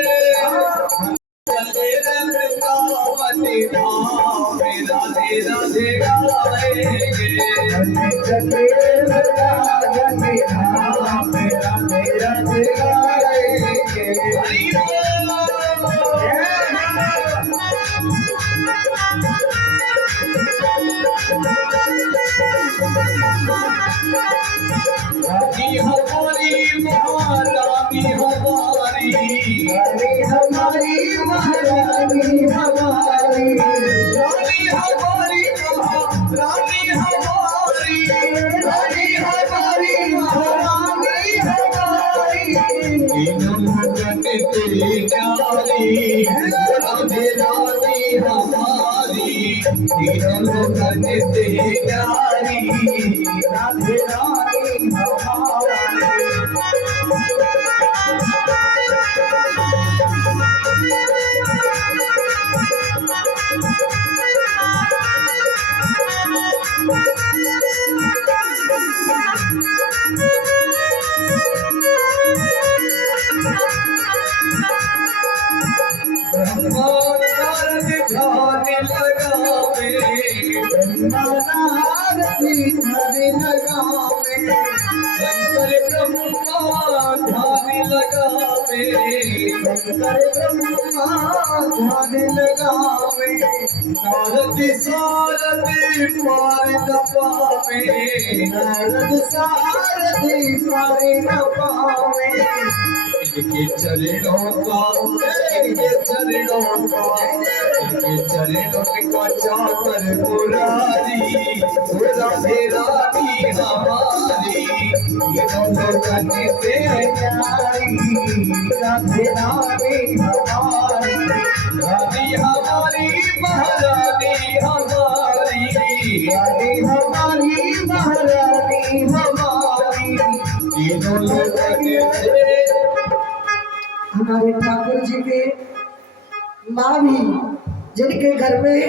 वृंदावन धाम राधे राधे गाएंगे चले वृंदावन धाम राधे राधे गाएंगे हरि रानी हमारी महारानी हमारी रानी हमारी महारानी हमारी रानी हमारी रानी हमारी रानी हमारी महारानी हमारी राधे प्यारी राधे रानी हमारी तीनों करते प्यारी राधे रानी हमारी नारद ध्यान लगावे नारदी हरि लगावे शंकर ब्रह्मा ध्यान लगावे शंकर ब्रह्मा ध्यान लगावे नारद सारद पार न पावे नारद सारथी पार न पावे इनके चरणों का इनके चरणों का चाकर मुरारी राधे रानी हमारी दोनों करने से प्यारी राधे रानी हमारी रानी हमारी महारानी हमारी रानी हमारी महारानी हमारी तीनों लोग करने से हमारे ठाकुर जी के माँ भी जिनके घर में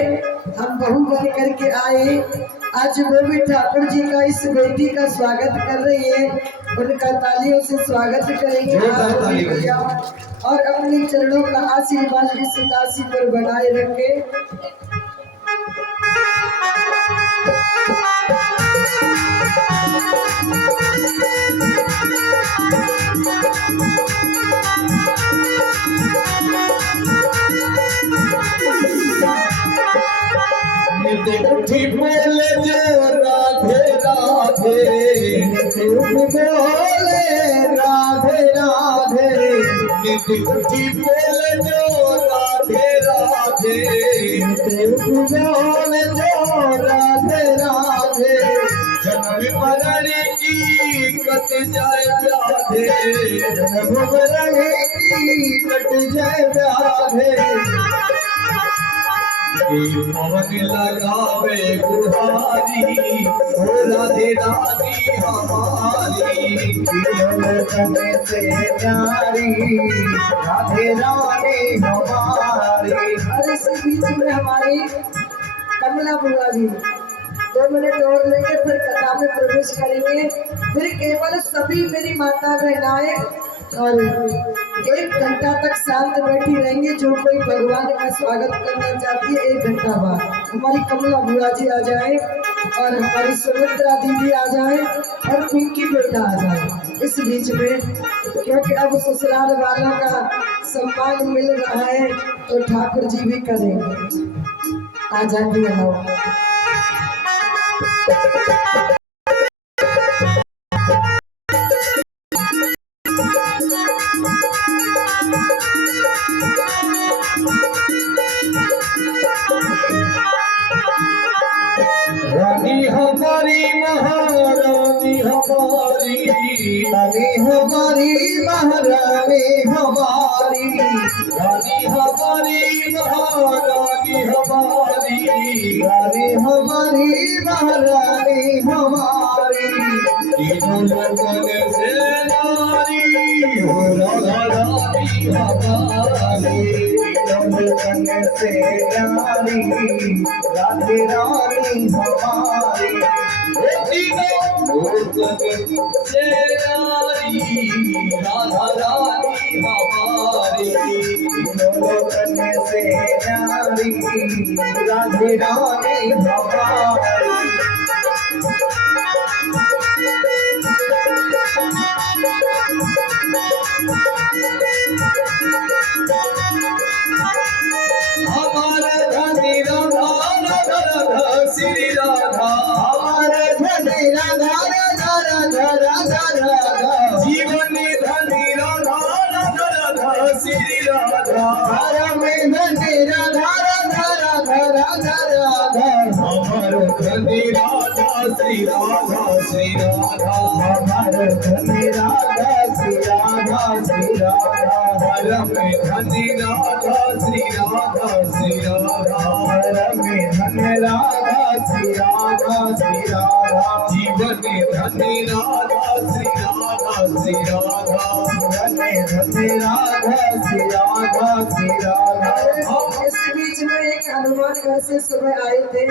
हम बहू बन करके आए, आज वो भी ठाकुर जी का इस बेटी का स्वागत कर रही है। उनका तालियों से स्वागत करेंगे जोरदार ताली बजाइए। भैया, और अपने चरणों का आशीर्वाद इस दासी पर बनाए रखे। नित उठी बोले जो राधे राधे, नित बोले राधे राधे, नित उठी बोले जो राधे राधे, नित बोले जो राधे राधे, जन्म मरण की कट जाए व्याधे, जन्म मरण की कट जाए व्याधे, पवन लगावे गुहारी, ओ राधे रानी हमारी, करने से न्यारी राधे रानी हमारी। और इसी बीच में हमारी कमला बुआ जी 2 मिनट और लेंगे, फिर कथा में प्रवेश करेंगे। फिर केवल सभी मेरी माता बहनाएं और 1 घंटा तक शांत बैठी रहेंगी। जो कोई भगवान का स्वागत करना चाहती है 1 घंटा बाद हमारी कमला बुआ जी आ जाए और हमारी सुमित्रा दीदी आ जाए और पिंकी बेटा आ जाए इस बीच में, क्योंकि अब ससुराल वालों का सम्मान मिल रहा है तो ठाकुर जी भी करेंगे। आ जाएंगे लोग। रानी हमारी महारानी हमारी, रानी हमारी महारानी हमारी, रानी हमारी महारानी हमारी, रानी हमारी महारानी हमारी, तीनों लोगन से नारी, हो राधा रानी हमारी, लोकन से न्यारी राधे रानी हमारी, तीनों लोगन से नारी, राधा रानी हमारी, लोकन से न्यारी राधे रानी हमारी। हमारे धनी राधा राधा राधा श्री राधा, हमारे धनी राधा राधा राधा राधा राधा, जीवनी धनी राधा राधा राधा श्री राधा, हर में धनी राधा राधा राधा राधा राधा, हमारे धनी राधा श्री राधा श्री राधा, हमारे धनी राधा श्री राधा श्री राधा, हर में धनी राधा श्री राधा श्री राधा, हर में धनी राधा श्री राधा श्री राधा, जीवनी धनी राधा श्री राधा श्री राधा, धनी राधा श्री राधा श्री राधा। इस बीच में एक हनुमानगढ़ से सुबह आए थे,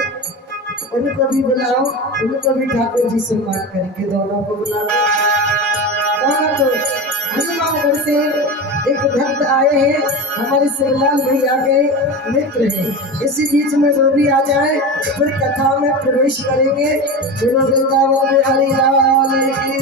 उनको भी बुलाओ, उनको भी ठाकुर जी सम्मान करेंगे। दोनों को बुलाओ, दोनों को। हनुमानगढ़ से एक भक्त आए हैं, हमारे शिवलाल भैया के मित्र हैं। इसी बीच में वो भी आ जाए, फिर कथा में प्रवेश करेंगे। बोलो वृंदावन में हरि लाल की।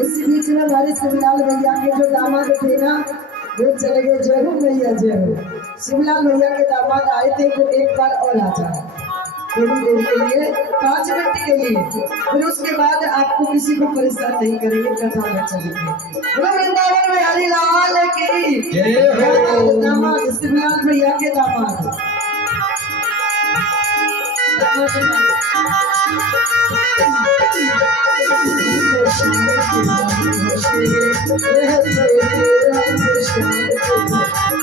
इसी बीच में हमारे शिवलाल भैया के जो दामाद थे ना, वो चले गए। जय हो भैया, जय हो। शिवलाल भैया के दामाद आए थे, वो एक बार और आ जाए थोड़ी देर के लिए, 5 मिनट के लिए, फिर उसके बाद आपको किसी को परेशान नहीं करेंगे, कथा में चलेंगे। वृंदावन में हरि लाल की जय हो। दामाद शिवलाल भैया के दामाद रहते हम शाम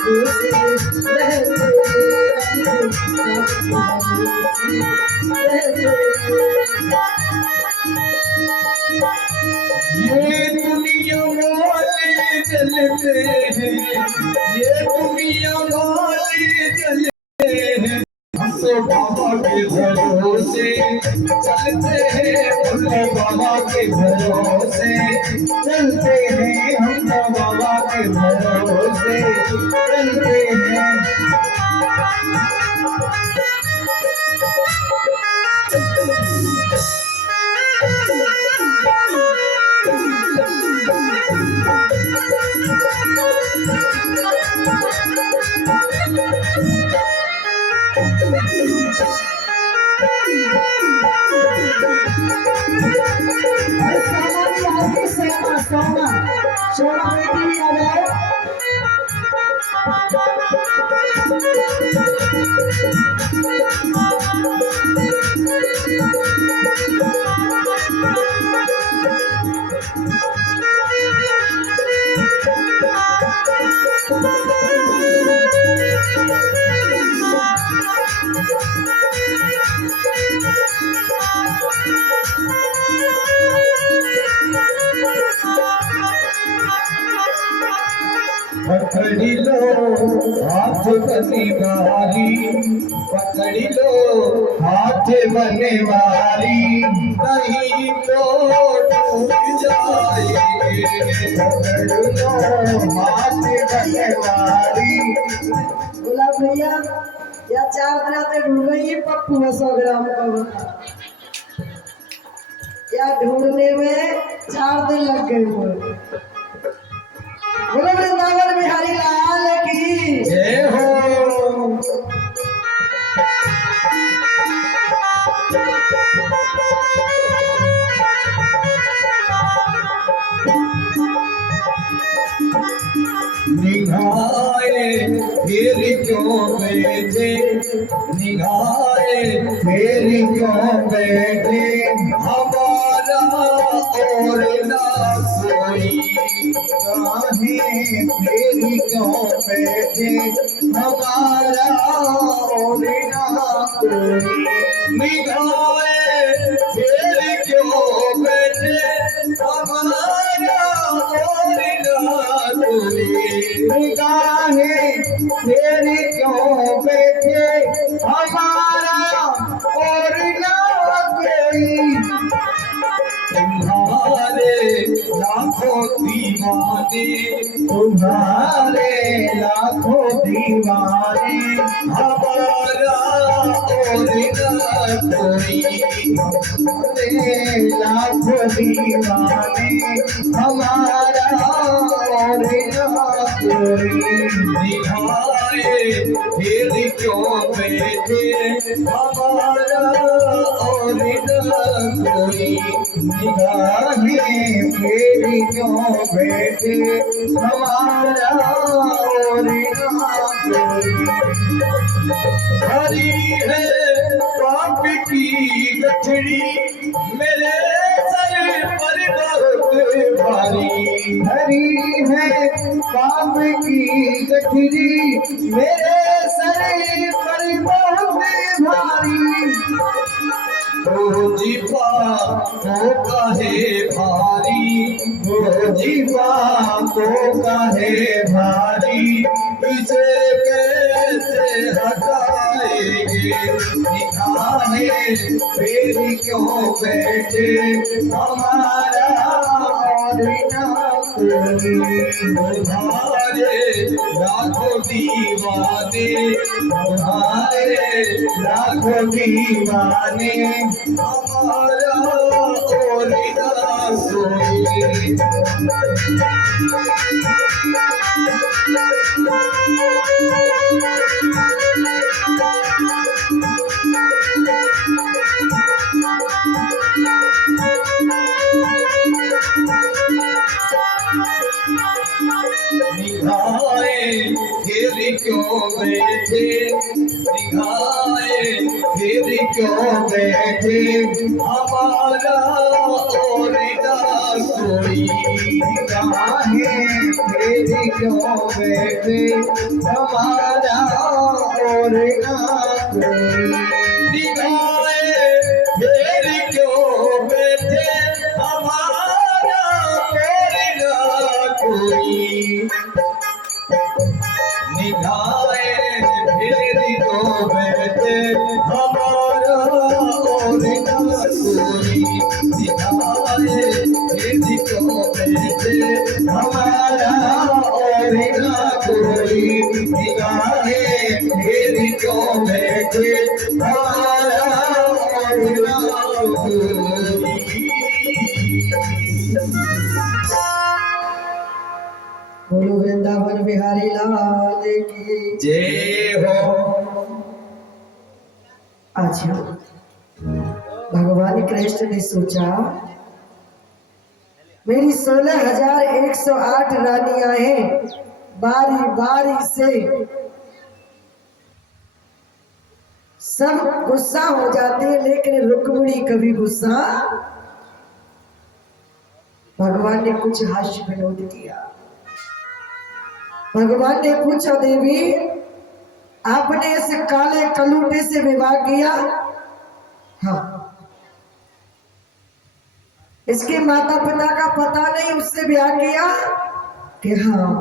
खुशी रहते हम ये दुनिया वाले जलते हैं, ये दुनिया वाले जलते हैं, हम तो बाबा के भरोसे चलते हैं, भोले बाबा के भरोसे चलते हैं, हम तो बाबा के भरोसे चलते हैं। सोना सोना बेटी भी आ जाए। पकड़ी लो हाथ बने वाली, पकड़ी लो हाथ बने वाली, नहीं तो डूब जाएंगे। पकड़ लो हाथ बने वाली। गुलाब भैया या 4 दिन से ढूंढ रही है पप्पू 100 ग्राम का बता। या ढूंढने में 4 दिन लग गए मुझे। बोलो वृंदावन बिहारी लाल की जय हो। निगाहे तेरी क्यों बैठे, निगाहे तेरी क्यों बैठे, हमारा और ना कोई। निगाहे तेरी क्यों बैठे, हमारा और ना कोई। निगाहे तेरी क्यों बैठे, हमारा और ना कोई। निगाहें तेरी क्यों बैठे, हमारा और ना कोई। तुम्हारे लाखों दीवाने, तुम्हारे लाखों दीवाने, हमारा और ना कोई। हमारे लाखों दीवाने, हमारा और ना कोई। निगाहे तेरी क्यों बैठे, हमारा और ना कोई। निगाहें तेरी क्यों बैठे, हमारा और ना कोई। हरी है पाप की गठड़ी, मेरे सर पर बहुत भारी। हरी है पाप की गठड़ी, मेरे सर पर बहुत भारी। ओ जीवा तो काहे भारी, ओ जीवा तो काहे भारी, इसे कैसे हटाएंगे। निगाहें तेरी क्यों बैठे, हमारा और ना कोई। तुम्हारे लाखों दीवाने, तुम्हारे लाखों दीवाने, हमारा और ना कोई। निगाहें तेरी क्यों बैठे, निगाहें तेरी क्यों बैठे, हमारा और ना कोई। निगाहें क्यों बैठे हमारा और ना कोई। निगाहे फेर क्यों बैठे हमारा कोई ना कोई। निगाहे फेर क्यों बैठे हमारा और ना कोई। निगाहे फेर क्यों बैठे हमारा और ना कोई। निगाहे फेर क्यों बैठे हमारा और ना कोई। बोलो वृंदावन बिहारी लाल की। जय हो। अच्छा, भगवान कृष्ण ने सोचा मेरी 16,108 रानियां हैं, बारी बारी से सब गुस्सा हो जाते हैं, लेकिन रुक्मिणी कभी गुस्सा। भगवान ने कुछ हास्य विनोद किया। भगवान ने पूछा, देवी आपने इस काले कलूटे से विवाह किया? हाँ। इसके माता पिता का पता नहीं, उससे ब्याह किया? कि हाँ।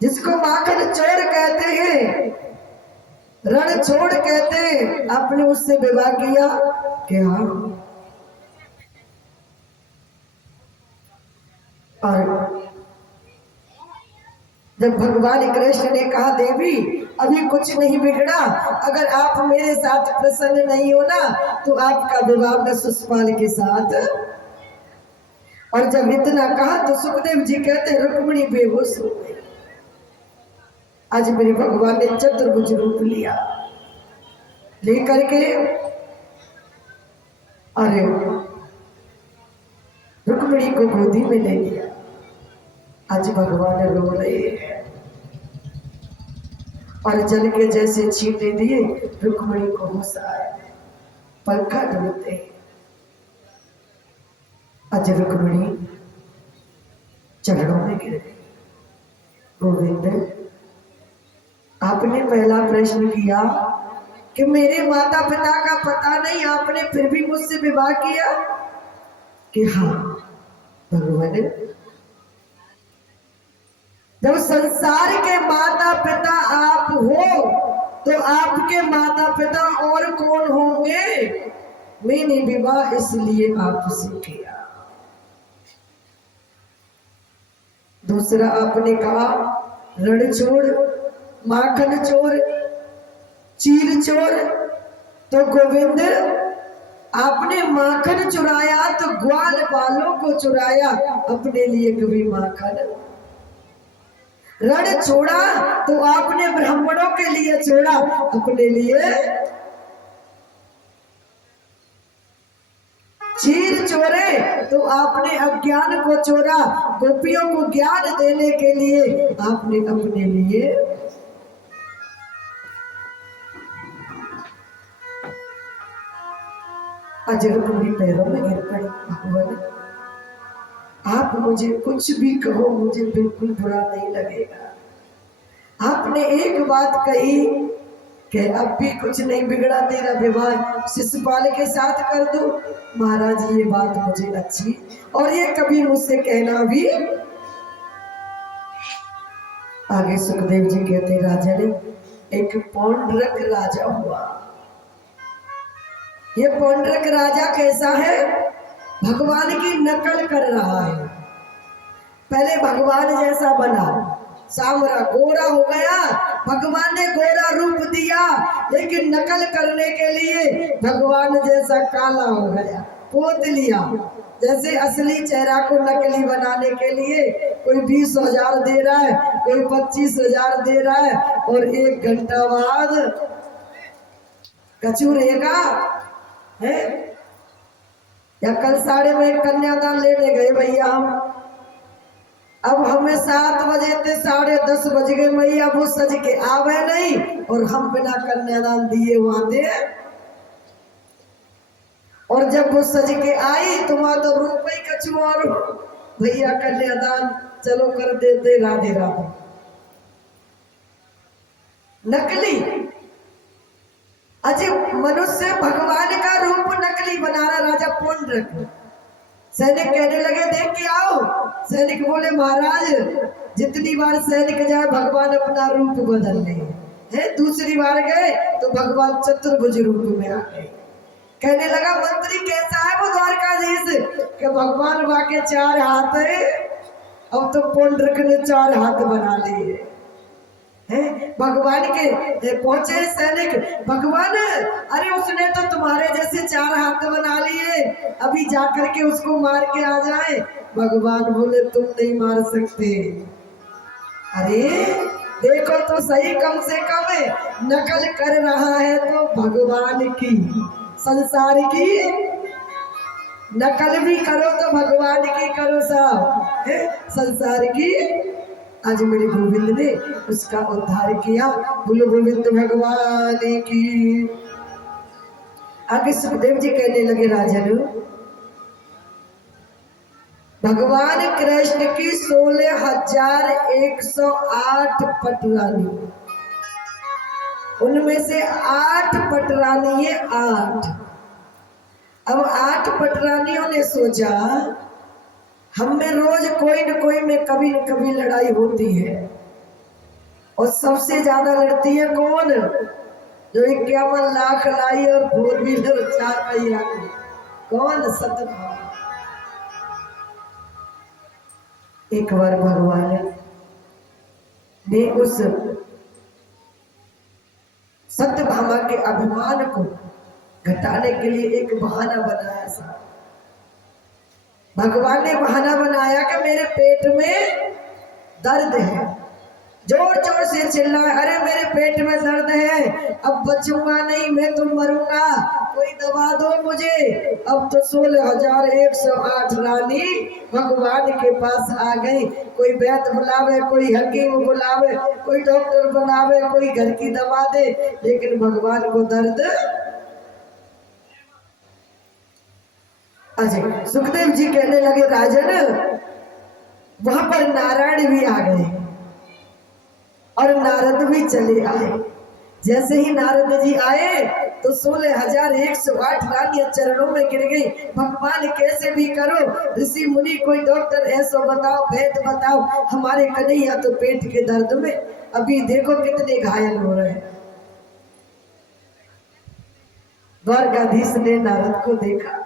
जिसको माखन चोर कहते हैं, रण छोड़ कहते हैं, आपने उससे विवाह किया? कि हाँ। और जब भगवान कृष्ण ने कहा, देवी अभी कुछ नहीं बिगड़ा, अगर आप मेरे साथ प्रसन्न नहीं हो ना तो आपका विवाह मैं सुषपाल के साथ। और जब इतना कहा तो सुखदेव जी कहते रुक्मिणी बेहोश हो गई। आज मेरे भगवान ने चतुर्भुज रूप लिया, लेकर के अरे रुक्मिणी को गोदी में ले लिया। आज भगवान रो रहे हैं और जल के जैसे छींटे दिए, रुक्मिणी को होश आया, पंखा डूबते। आज रुक्मिणी चरणों में गिर गई। गोविंद, आपने पहला प्रश्न किया कि मेरे माता पिता का पता नहीं, आपने फिर भी मुझसे विवाह किया? कि हाँ। भगवान, जब संसार के माता पिता आप हो तो आपके माता पिता और कौन होंगे? मैंने विवाह इसलिए आपसे किया। दूसरा आपने कहा रण चोर, माखन चोर, चीर चोर। तो गोविंद, आपने माखन चुराया तो ग्वाल वालों को चुराया, अपने लिए कभी माखन। रण छोड़ा तो आपने ब्राह्मणों के लिए छोड़ा, अपने लिए। चीर चोरे तो आपने अज्ञान को चोरा, गोपियों को ज्ञान देने के लिए आपने अपने लिए। अजर पूरी पैरों में गिर पड़ी। भगवान, आप मुझे कुछ भी कहो, मुझे बिल्कुल बुरा नहीं लगेगा। आपने एक बात कही कि अब भी कुछ नहीं बिगड़ा, तेरा विवाह शिशुपाल के साथ कर दो। महाराज, ये बात मुझे अच्छी, और ये कभी मुझसे कहना भी। आगे सुखदेव जी कहते, राजा ने एक पौंड्रक राजा हुआ। ये पौंड्रक राजा कैसा है? भगवान की नकल कर रहा है। पहले भगवान जैसा बना, सामरा गोरा हो गया, भगवान ने गोरा रूप दिया, लेकिन नकल करने के लिए भगवान जैसा काला हो गया, पोत लिया। जैसे असली चेहरा को नकली बनाने के लिए कोई 20,000 दे रहा है, कोई 25,000 दे रहा है, और 1 घंटा बाद कचूरेगा है। या कल 1:30 कन्यादान लेने गए भैया हम, अब हमें 7 बजे थे, 10:30 बज गए। मैया वो सज के आवे नहीं, और हम बिना कन्यादान दिए वहां थे। और जब वो सज के आई तो वहां तो रूप ही कछुआर, भैया कन्यादान चलो कर देते, राधे राधे। नकली अजय मनुष्य भगवान का रूप नकली बना रहा राजा पुंडरक। सैनिक कहने लगे देख के आओ। सैनिक बोले महाराज जितनी बार सैनिक जाए भगवान अपना रूप बदल ले है। दूसरी बार गए तो भगवान चतुर्भुज रूप में आ गए। कहने लगा मंत्री कैसा है वो द्वारकाधीश? कि भगवान वाके 4 हाथ है, अब तो पुंडरक ने 4 हाथ बना लिए हैं। भगवान के पहुंचे सैनिक, भगवान अरे उसने तो तुम्हारे जैसे 4 हाथ बना लिए, अभी जाकर के उसको मार के आ जाए। भगवान बोले तुम नहीं मार सकते। अरे देखो तो सही, कम से कम नकल कर रहा है तो भगवान की, संसार की नकल भी करो तो भगवान की करो साहब, संसार की। आज मेरे गोविंद ने उसका उद्धार किया। बोलो गोविंद भगवान की। आगे सुखदेव जी कहने लगे राजन भगवान कृष्ण की 16,108 पटरानी, उनमें से 8 पटरानी है 8। अब 8 पटरानियों ने सोचा हम में रोज कोई न कोई में कभी न कभी लड़ाई होती है, और सबसे ज्यादा लड़ती है कौन? जो 51 लाख लाई और 4 व्हीलर 4 पहिया की। कौन? सतभामा। एक बार भगवान ने उस सत्यभामा के अभिमान को घटाने के लिए एक बहाना बनाया था। भगवान ने बहाना बनाया कि मेरे पेट में दर्द है। जोर जोर से चिल्लाए अरे मेरे पेट में दर्द है, अब बचूंगा नहीं, मैं तो मरूंगा, कोई दवा दो मुझे। अब तो 16,108 रानी भगवान के पास आ गई। कोई वैद्य बुलावे, कोई हकीम बुलावे, कोई डॉक्टर बुलावे, कोई घर की दवा दे, लेकिन भगवान को दर्द। अजय सुखदेव जी कहने लगे राजन वहां पर नारायण भी आ गए और नारद भी चले आए। जैसे ही नारद जी आए तो 16,108 रानियां चरणों में गिर गई। भगवान कैसे भी करो, ऋषि मुनि कोई डॉक्टर ऐसा बताओ, वैद्य बताओ, हमारे कन्हैया तो पेट के दर्द में अभी देखो कितने घायल हो रहे हैं। द्वारकाधीश ने नारद को देखा,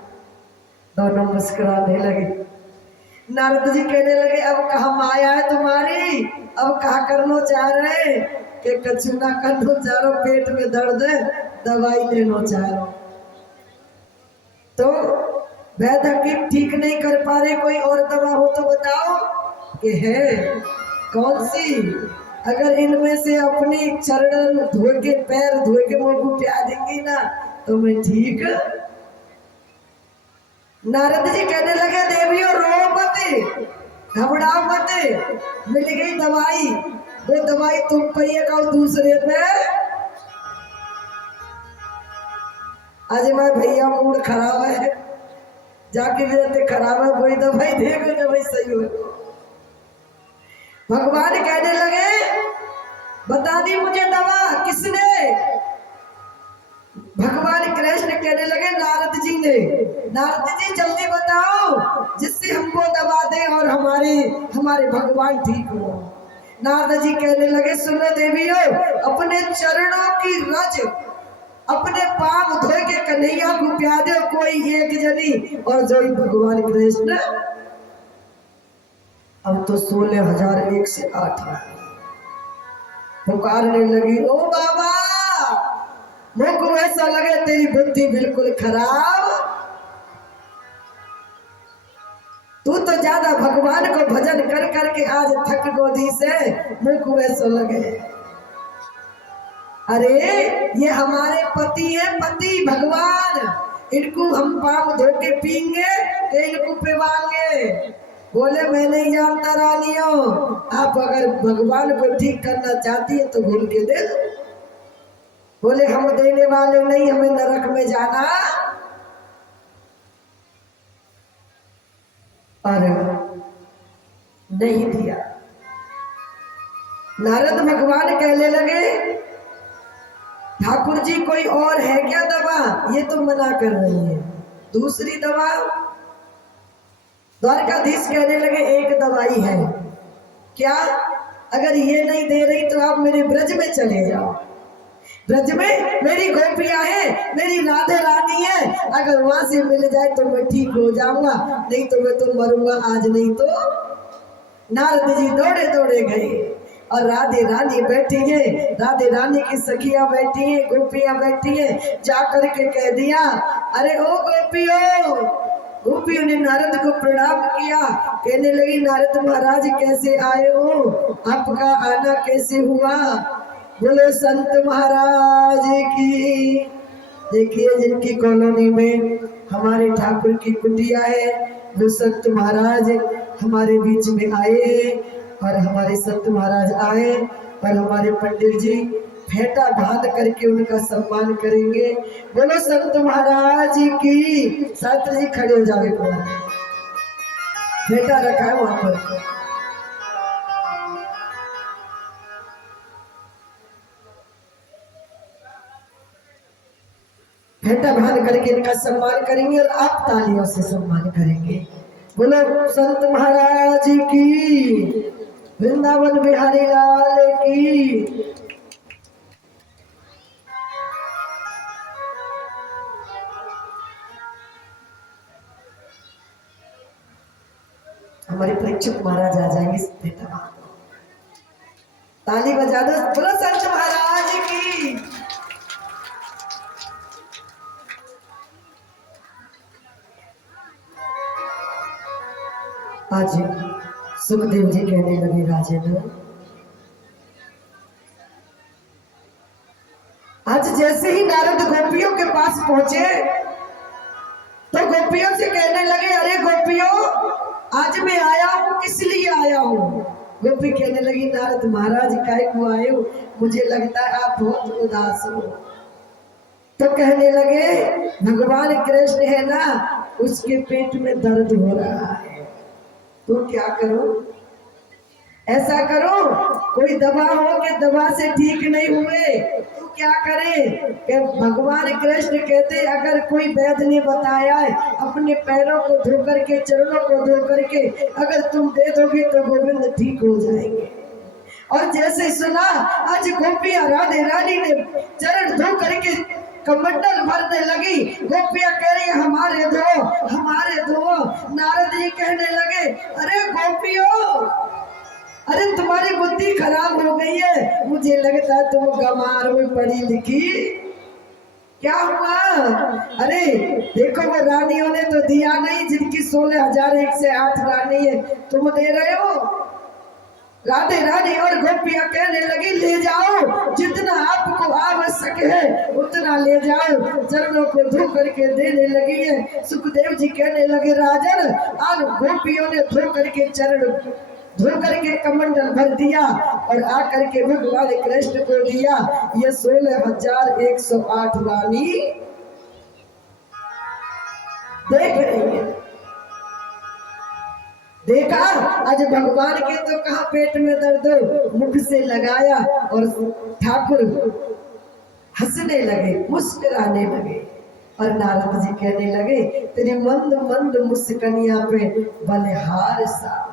दोनों मुस्कुराने लगे। नारद जी कहने लगे अब कहाँ माया है तुम्हारी, अब कहा करना चाह रहे कि कछु ना करना चाह रहे, पेट में दर्द है, दवाई लेना चाह रहे तो वैद्य हकीम ठीक नहीं कर पा रहे, कोई और दवा हो तो बताओ। कि है कौन सी? अगर इनमें से अपनी चरण धो के पैर धो के मुंह को प्या देंगी ना तो मैं ठीक। नारद जी कहने लगे देवियों रो मत, घबराओ मत, मिल गई दवाई। वो दवाई तुम पे का दूसरे पे। आज मैं भैया मूड खराब है, जाके रहते खराब है, वही दवाई देखो जब भाई सही हो। भगवान कहने लगे बता दी मुझे दवा किसने? भगवान कृष्ण कहने लगे नारद जी ने। नारद जी जल्दी बताओ जिससे हमको दवा दे और हमारे भगवान ठीक हो। नारद जी कहने लगे सुनो देवियों, अपने चरणों की रज अपने पांव धो के कन्हैया को प्या दे कोई एक जनी, और जो भगवान कृष्ण। अब तो 16,108 पुकारने लगी ओ बाबा, मुझको ऐसा लगे तेरी बुद्धि बिल्कुल खराब, तू तो ज्यादा भगवान को भजन कर करके आज थक गोदी से, मुझको ऐसा लगे। अरे ये हमारे पति है, पति भगवान, इनको हम पाप धो के पीएंगे तो इनको पिवाएंगे। बोले मैं नहीं जानता रानियों, आप अगर भगवान को ठीक करना चाहती है तो भूल के दे दो। बोले हम देने वाले नहीं, हमें नरक में जाना। और नहीं दिया। नारद भगवान कहने लगे ठाकुर जी कोई और है क्या दवा? ये तो मना कर रही है, दूसरी दवा। द्वारकाधीश कहने लगे एक दवाई है। क्या? अगर ये नहीं दे रही तो आप मेरे ब्रज में चले जाओ। ब्रज में मेरी गोपियां हैं, मेरी राधे रानी है, अगर वहां से मिल जाए तो मैं ठीक हो जाऊंगा, नहीं तो मैं तो मरूंगा आज नहीं तो। नारद जी दौड़े दौड़े गए और राधे रानी बैठी है, राधे रानी की सखियां बैठी है, गोपियां बैठी है। जा करके कह दिया, अरे ओ गोपियों। गोपियों ने नारद को प्रणाम किया, कहने लगी नारद महाराज कैसे आए हो, आपका आना कैसे हुआ? बोलो संत महाराज की। देखिए जिनकी कॉलोनी में हमारे ठाकुर की कुटिया है, वो संत महाराज हमारे बीच में आए और हमारे संत महाराज आए और हमारे पंडित जी फेंटा बांध करके उनका सम्मान करेंगे। बोलो संत महाराज की। शास्त्री जी खड़े हो जावे, फेंटा रखा है वहां पर। फेंटा बांध करके इनका सम्मान करेंगे और आप तालियों से सम्मान करेंगे। बोलो संत महाराज की, वृंदावन बिहारी लाल की। हमारे परीक्षक महाराज आ जाएंगे, ताली बजा दो। बोलो संत महाराज की। आज सुखदेव जी कहने लगे राजन, आज जैसे ही नारद गोपियों के पास पहुंचे तो गोपियों से कहने लगे अरे गोपियों, आज मैं आया हूँ किस लिए आया हूँ? गोपी कहने लगी नारद महाराज काय को आए हो? मुझे लगता है आप बहुत उदास हो। तो कहने लगे भगवान कृष्ण है ना, उसके पेट में दर्द हो रहा है, तो क्या करो? ऐसा करो कोई दवा हो कि दवा से ठीक नहीं हुए तो क्या करे? कि भगवान कृष्ण कहते अगर कोई वैद्य ने बताया है अपने पैरों को धो करके, चरणों को धो करके अगर तुम दे दोगे तो गोविंद ठीक हो जाएंगे। और जैसे सुना आज गोपियां राधे रानी ने चरण धो करके कमंडल भरने लगी। गोपियां कह रही हमारे दो, हमारे दो। नारद जी कहने लगे अरे गोपियों, अरे तुम्हारी बुद्धि खराब हो गई है, मुझे लगता है तुम गमार में पढ़ी लिखी। क्या हुआ? अरे देखो वो रानियों ने तो दिया नहीं, जिनकी 16,001 रानी है, तुम दे रहे हो। राधे रानी और गोपियां कहने लगी ले जाओ, जितना आपको आवश्यक है उतना ले जाओ। चरणों को धो करके देने लगी है। सुखदेव जी कहने लगे राजन, आज गोपियों ने धो करके चरण धो करके कमंडल भर दिया और आकर के भगवान कृष्ण को दिया। ये 16,108 रानी देख रही है। देखा आज भगवान के तो कहा पेट में दर्द हो, मुख से लगाया और ठाकुर हंसने लगे, मुस्कुराने लगे। और नारद जी कहने लगे तेरी मंद मंद मुस्कनिया पे बलिहार सा।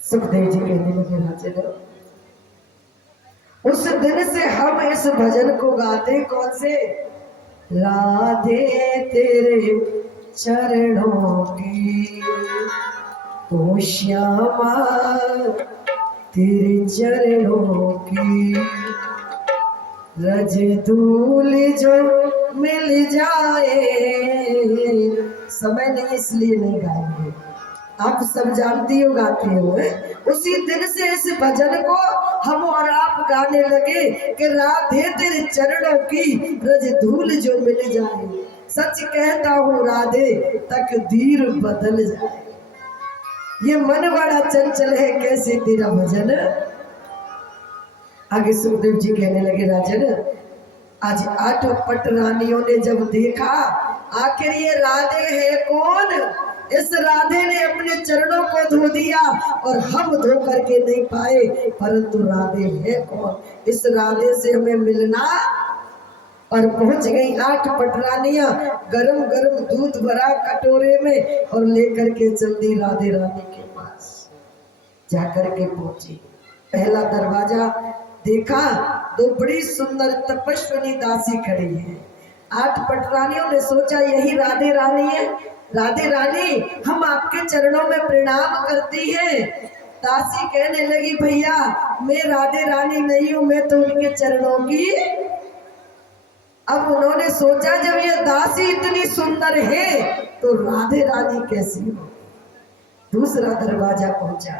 सुखदेव जी कहने लगे राजन, उस दिन से हम इस भजन को गाते कौन से? राधे तेरे चरणों की तो श्यामा तेरे चरणों की रज धूल जो मिल जाए। समय नहीं इसलिए नहीं गाएंगे, आप सब जानती हो गाते हो। उसी दिन से इस भजन को हम और आप गाने लगे कि राधे तेरे चरणों की रज धूल जो मिल जाए। सच कहता हूँ राधे तकदीर बदल जाए। ये मन बड़ा चंचल है कैसे तेरा भजन। आगे सुखदेव जी कहने लगे राजन, आज 8 पट रानियों ने जब देखा आखिर ये राधे है कौन, इस राधे ने अपने चरणों को धो दिया और हम धो करके नहीं पाए, परंतु राधे है कौन? इस राधे से हमें मिलना। और पहुंच गई 8 पटरानियां, गरम गरम दूध भरा कटोरे में और लेकर के चल दी राधे रानी के पास। जाकर के पहुंची, पहला दरवाजा देखा, 2 बड़ी सुंदर तपस्विनी दासी खड़ी है। 8 पटरानियों ने सोचा यही राधे रानी है। राधे रानी, हम आपके चरणों में प्रणाम करती हैं। दासी कहने लगी, भैया मैं राधे रानी नहीं हूं, मैं तो उनके चरणों की। अब उन्होंने सोचा जब ये दासी इतनी सुंदर है तो राधे रानी कैसी हो। दूसरा दरवाजा पहुंचा,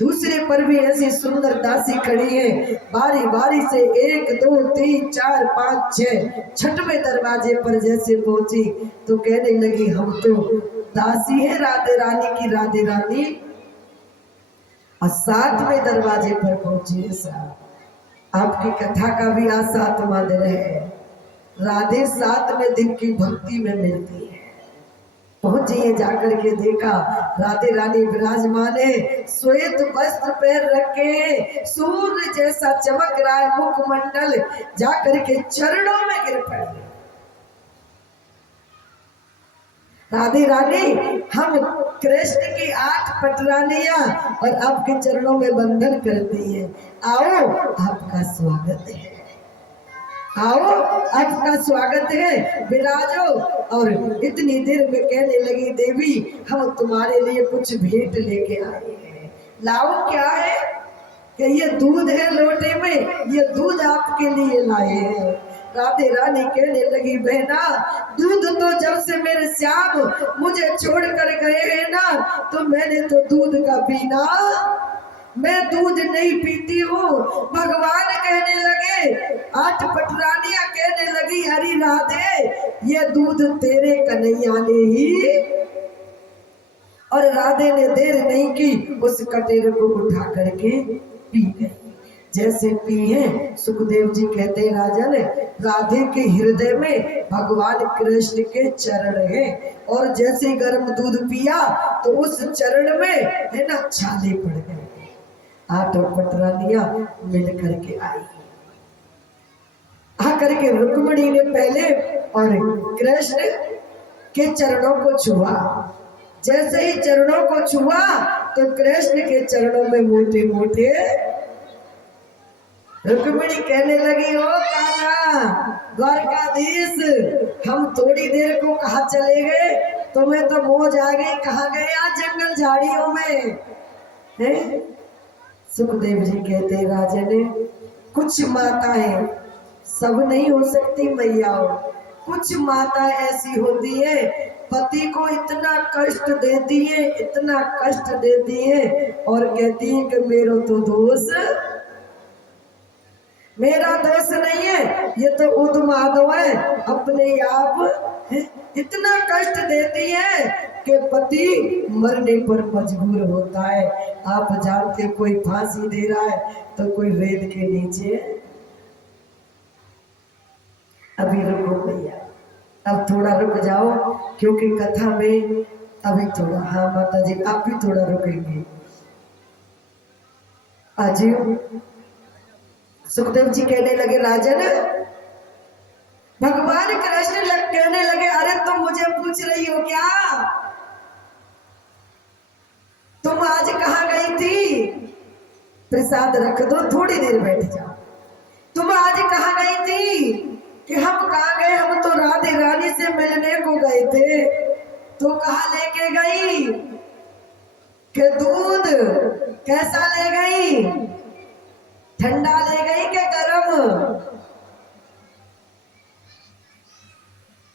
दूसरे पर भी ऐसी सुंदर दासी खड़ी है। बारी बारी से 1 2 3 4 5 6 छठवें दरवाजे पर जैसे पहुंची तो कहने लगी, हम तो दासी है राधे रानी की, राधे रानी। और 7वें दरवाजे पर पहुंची है। साहब, आपकी कथा का भी आज 7वां दिन है। राधे 7वें दिन की भक्ति में मिलती है। पहुंची, जाकर के देखा राधे रानी विराजमान है, श्वेत वस्त्र पहन रखे, सूर्य जैसा चमक रहा है मुखमंडल। जाकर के चरणों में गिर पड़ी। राधे रानी, हम कृष्ण की 8 पटरानियां और आपके चरणों में बंधन करती है। आओ, आपका स्वागत है, आओ आपका स्वागत है, विराजो। और इतनी देर में कहने लगी, देवी हम तुम्हारे लिए कुछ भेंट लेके आए हैं। लाओ, क्या है? कि ये दूध है लोटे में, ये दूध आपके लिए लाए हैं। राधे रानी कहने लगी, बहना दूध तो जब से मेरे श्याम मुझे छोड़ कर गए हैं ना, तो मैंने तो दूध का पीना, मैं दूध नहीं पीती हूँ। भगवान कहने लगे, 8 पटरानियां कहने लगी, हरी राधे ये दूध तेरे कन्हैया ने ही। और राधे ने देर नहीं की, उस कटेरे को उठा करके पी गई। जैसे पिए, सुखदेव जी कहते हैं, राजन राधे के हृदय में भगवान कृष्ण के चरण है, और जैसे गर्म दूध पिया तो उस चरण में है ना छाले पड़ गए। 8 पटरानियां मिल करके आई। आकर के रुक्मणी ने पहले और कृष्ण के चरणों को छुआ। जैसे ही चरणों को छुआ तो कृष्ण के चरणों में मोटे मोटे। रुक्मणी कहने लगी, ओ कान्हा द्वारकाधीश, हम थोड़ी देर को कहा चले गए, तुम्हें तो मौज आ गई, कहाँ गए आज जंगल झाड़ियों में है? सुखदेव जी कहते, राजन कुछ माताएं, सब नहीं हो सकती मैयाओं, कुछ माताएं ऐसी होती है पति को इतना कष्ट देती है, इतना कष्ट देती है और कहती है कि मेरा तो दोष, मेरा दोष नहीं है, ये तो उन्माद है, अपने आप इतना कष्ट देती है कि पति मरने पर मजबूर होता है। आप जानते, कोई फांसी दे रहा है तो कोई रेत के नीचे। अभी रुको भैया, अब थोड़ा रुक जाओ, क्योंकि कथा में अभी थोड़ा, हाँ माता जी आप भी थोड़ा रुकेंगे। आज सुखदेव जी कहने लगे, राजन भगवान कृष्ण कहने लगे, अरे तुम मुझे पूछ रही हो क्या? तुम आज कहाँ गई थी? प्रसाद रख दो, थोड़ी देर बैठ जाओ। तुम आज कहाँ गई थी? कि हम कहाँ गए, हम तो राधे रानी से मिलने को गए थे। तो कहाँ लेके गई? कि दूध कैसा ले गई? ठंडा ले गई कि गरम?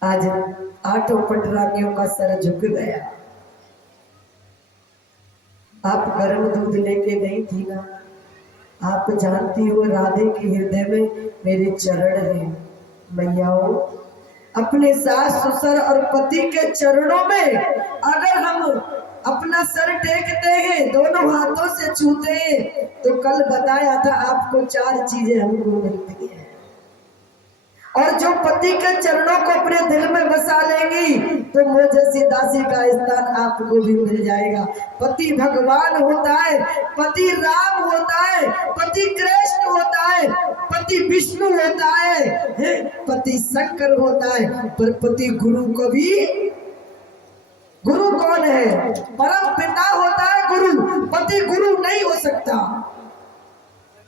आज 8 पटरानियों का सर झुक गया। आप गरम दूध लेके गई थी ना, आप जानती हो राधे के हृदय में मेरे चरण हैं। मैयाओं, अपने सास ससुर और पति के चरणों में अगर हम अपना सर टेकते हैं, दोनों हाथों से छूते हैं, तो कल बताया था आपको 4 चीजें हमको मिलती हैं। और जो पति के चरणों को अपने दिल में बसा लेंगी तो मुझ जैसी दासी का स्थान आपको भी मिल जाएगा। पति भगवान होता है, पति राम होता है, पति कृष्ण होता है, पति विष्णु होता है, पति शंकर होता है, पर पति गुरु को भी, गुरु कौन है? परम पिता होता है गुरु, पति गुरु नहीं हो सकता,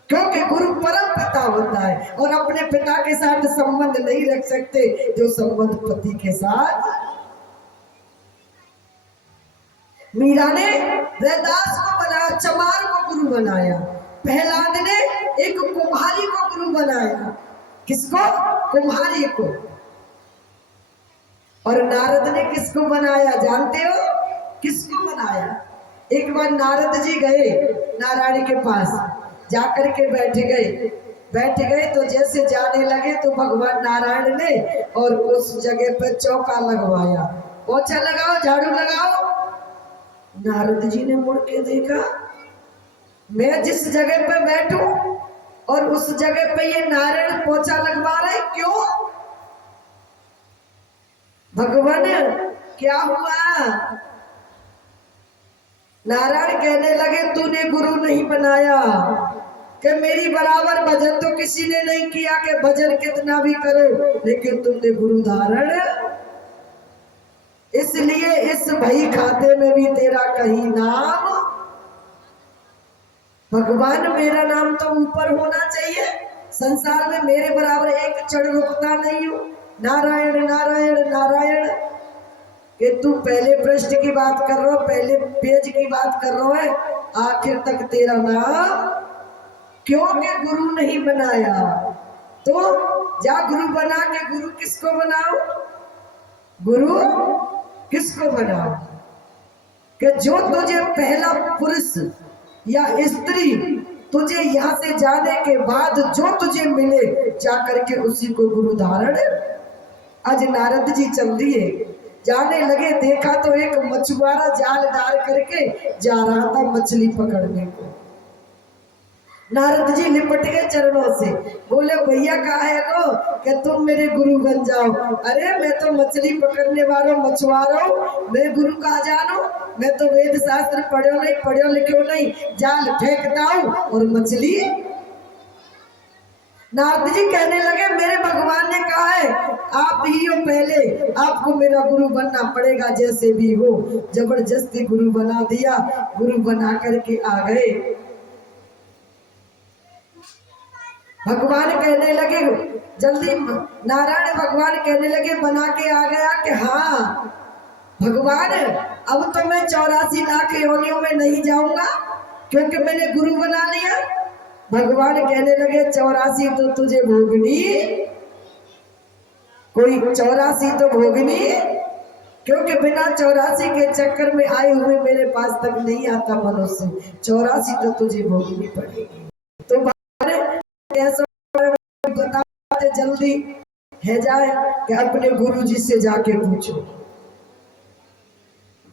क्योंकि गुरु परम पिता होता है और अपने पिता के साथ संबंध नहीं रख सकते जो संबंध पति के साथ। मीरा ने रैदास को बनाया, चमार को गुरु बनाया, प्रहलाद ने एक कुम्हारी को गुरु बनाया। किसको? कुम्हारी को। और नारद ने किसको बनाया जानते हो? किसको बनाया? एक बार नारद जी गए नारायण के पास, जाकर के बैठ गए तो जैसे जाने लगे तो भगवान नारायण ने और उस जगह पे चौका लगवाया, पोछा लगाओ, झाड़ू लगाओ। नारद जी ने मुड़ के देखा, मैं जिस जगह पे बैठूं और उस जगह पे ये नारायण पोछा लगवा रहे, क्यों? भगवान क्या हुआ? नारायण कहने लगे, तूने गुरु नहीं बनाया कि मेरी बराबर भजन तो किसी ने नहीं किया कि भजन कितना भी करो, लेकिन तुमने गुरु धारण, इसलिए इस भई खाते में भी तेरा कहीं नाम। भगवान मेरा नाम तो ऊपर होना चाहिए, संसार में मेरे बराबर एक क्षण रुकता नहीं हूं। नारायण नारायण नारायण कि तू पहले पृष्ठ की बात कर रहा हो, पहले पेज की बात कर रहा है, आखिर तक तेरा नाम क्यों के गुरु नहीं बनाया? तो जा गुरु बना के, गुरु किसको बनाओ? गुरु किसको बनाओ? कि जो तुझे पहला पुरुष या स्त्री तुझे यहाँ से जाने के बाद जो तुझे मिले, जाकर के उसी को गुरु धारण। आज नारद जी चल दिए, जाने लगे, देखा तो एक मछुआरा जाल डाल करके जा रहा था मछली पकड़ने को। नारद जी लिपट गए चरणों से, बोले भैया कहा है को कि तुम मेरे गुरु बन जाओ। अरे मैं तो मछली पकड़ने वाला मछुआरा हूँ, मैं गुरु कहाँ जानू? मैं तो वेद शास्त्र पढ़ो लिखो नहीं, जाल फेंकता हूँ और मछली। नारद जी कहने लगे, मेरे भगवान ने कहा है आप ही हो पहले, आपको मेरा गुरु बनना पड़ेगा जैसे भी हो। जबरदस्ती गुरु बना दिया, गुरु बना करके आ गए। भगवान कहने लगे जल्दी, नारायण भगवान कहने लगे बना के आ गया कि हाँ भगवान अब तो मैं 84 लाख योनियों में नहीं जाऊंगा क्योंकि मैंने गुरु बना लिया। भगवान कहने लगे 84 तो तुझे भोगनी, कोई 84 तो भोगनी, क्योंकि बिना 84 के चक्कर में आए हुए मेरे पास तक नहीं आता मनुष्य, 84 तो तुझे भोगनी पड़ेगी। तो ऐसा बताते जल्दी है जाए कि अपने गुरु जी से जाके पूछो।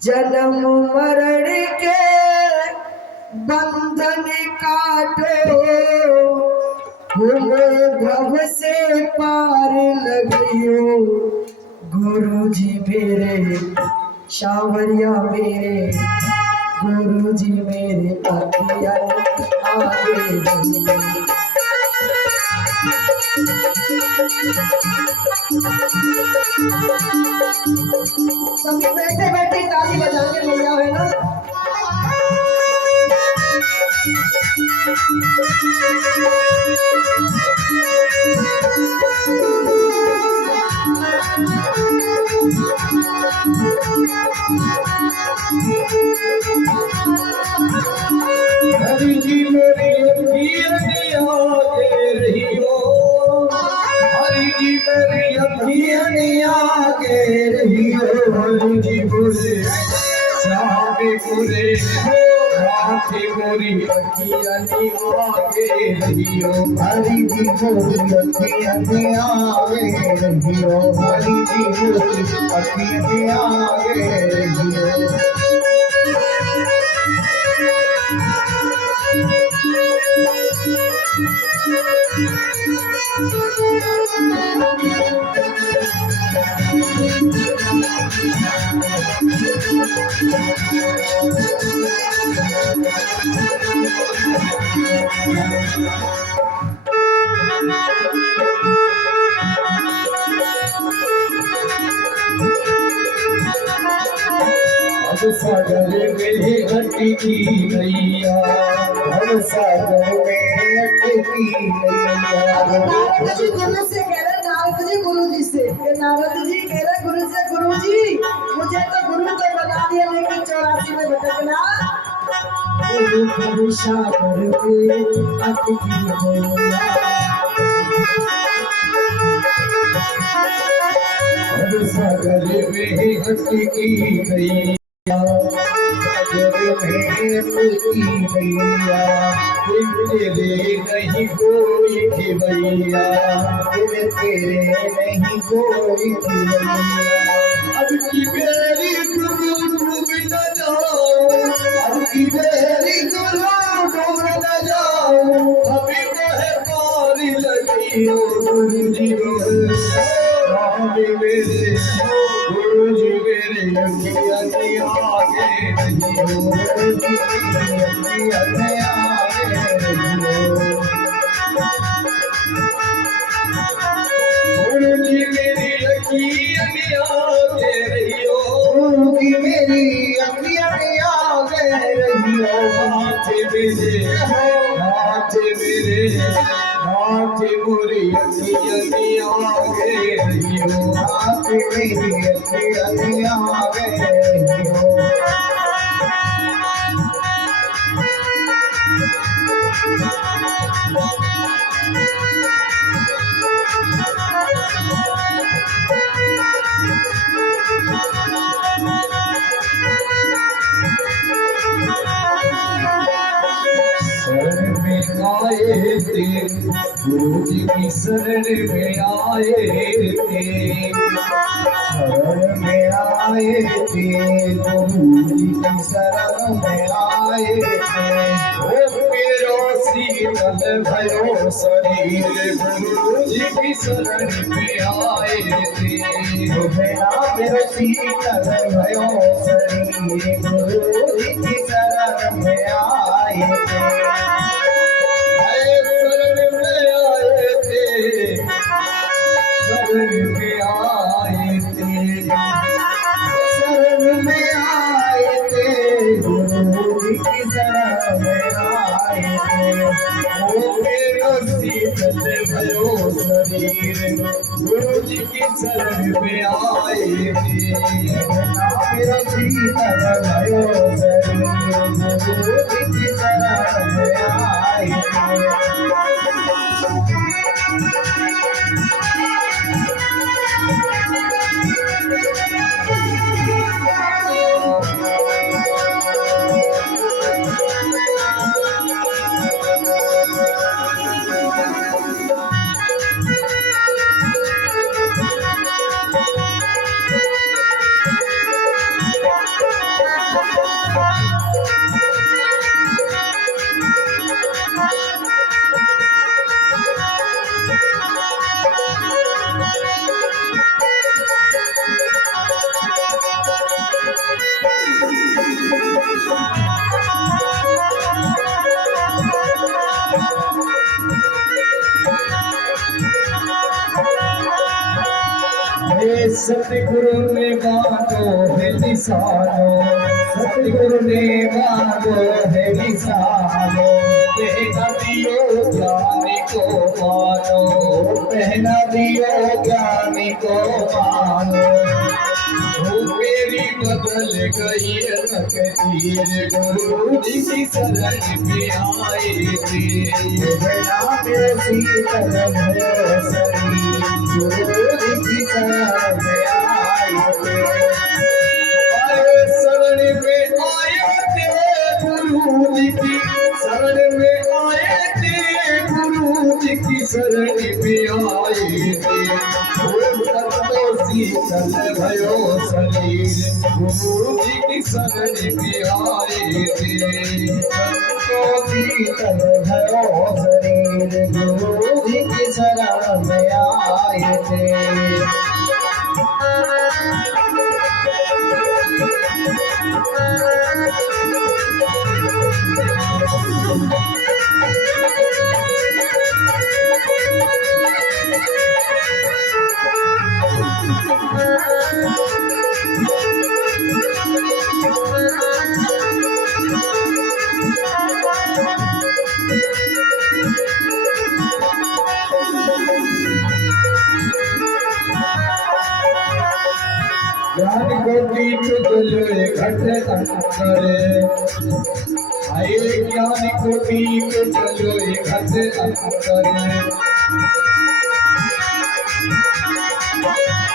जन्म मरण के बंधन काटो, भव से पार लगियो, गुरु जी मेरे शावरिया मेरे, गुरु जी मेरे पतिया आगे। सभी बैठे बैठे ताली बजाने भैया है ना। हरि जी मेरी आगे रहियो, हरि जी मेरी आगे रहियो, हरि जी बोले सावे बोले आगे गोरी अखियानी आगे रहियो, हरि जी बोली अखियानी आगे रहियो, हरि जी बोली अखियानी आगे रहियो। अब सागर में अटकी नैया, अब सागर में अटकी नैया। नारद जी गुरु से कह रहे, नारद जी गुरु जी से, कि नारद जी कह रहे गुरु से, गुरु जी मुझे तो गुरु तो बना दिया, लेकिन 84 में भटकना। गुरु सागर में अटकी नैया, अब सागर में अटकी नैया, तेरे नहीं कोई खिवैया, तेरे नहीं कोई खिवैया। अब की बेरी गुरु डूब न जाओ, अब की बेरी गुरु डूब न जाओ, अभी वह पार लगी हो गुरु जी मेरे, गुरु जी मेरे अखियाँ के आगे नहीं हो, गुरु जी मेरे अखियाँ के आगे नहीं हो। गुरु जी मेरी अखियाँ के आगे रही हो, गुरु जी मेरी अखियाँ के आगे रही हो। हाथ मेरे, हाथ मेरे, हाथ मेरी अखियाँ के आगे रही हो, हाथ मेरी अखियाँ के आगे रही हो। शरण में आए थे गुरु जी की शरण में आए थे, शरण में आए थे गुरु जी की शरण में आए थे। ओ मेरो शीतल भयो शरीर गुरु जी की शरण में आए थे, मेरो शीतल भयो शरीर गुरु जी की शरण में आए थे। शरण में आए थे, शरण में आए थे, शरण में आए थे गुरु जी की शरण में आए थे। ओ मेरो शीतल भयो शरीर गुरु जी की शरण में आए थे, मेरो शीतल भयो शरीर गुरु जी की शरण में आए थे। सतगुरु ने मांगो है निशानो, सतगुरु ने मांगो है निशानो। पहना दियो ज्ञानी को मानो, पहना दियो ज्ञानी को मानो। मेरी बदल गई तकदीर गुरु जी की शरण में आए थे, शीतल भयो शरीर गुरु जी की शरण में आए थे। शरण में आए थे गुरु जी की शरण में आए थे, गुरु जी की शरण में आए थे। शीतल भयो शरीर गुरु जी की शरण में आए थे, शीतल भयो शरीर गुरु जी की शरण में आए थे। ज्ञान को दीप जलोए घट अंतरे, आए ज्ञान को दीप जलोए घट अंतरे,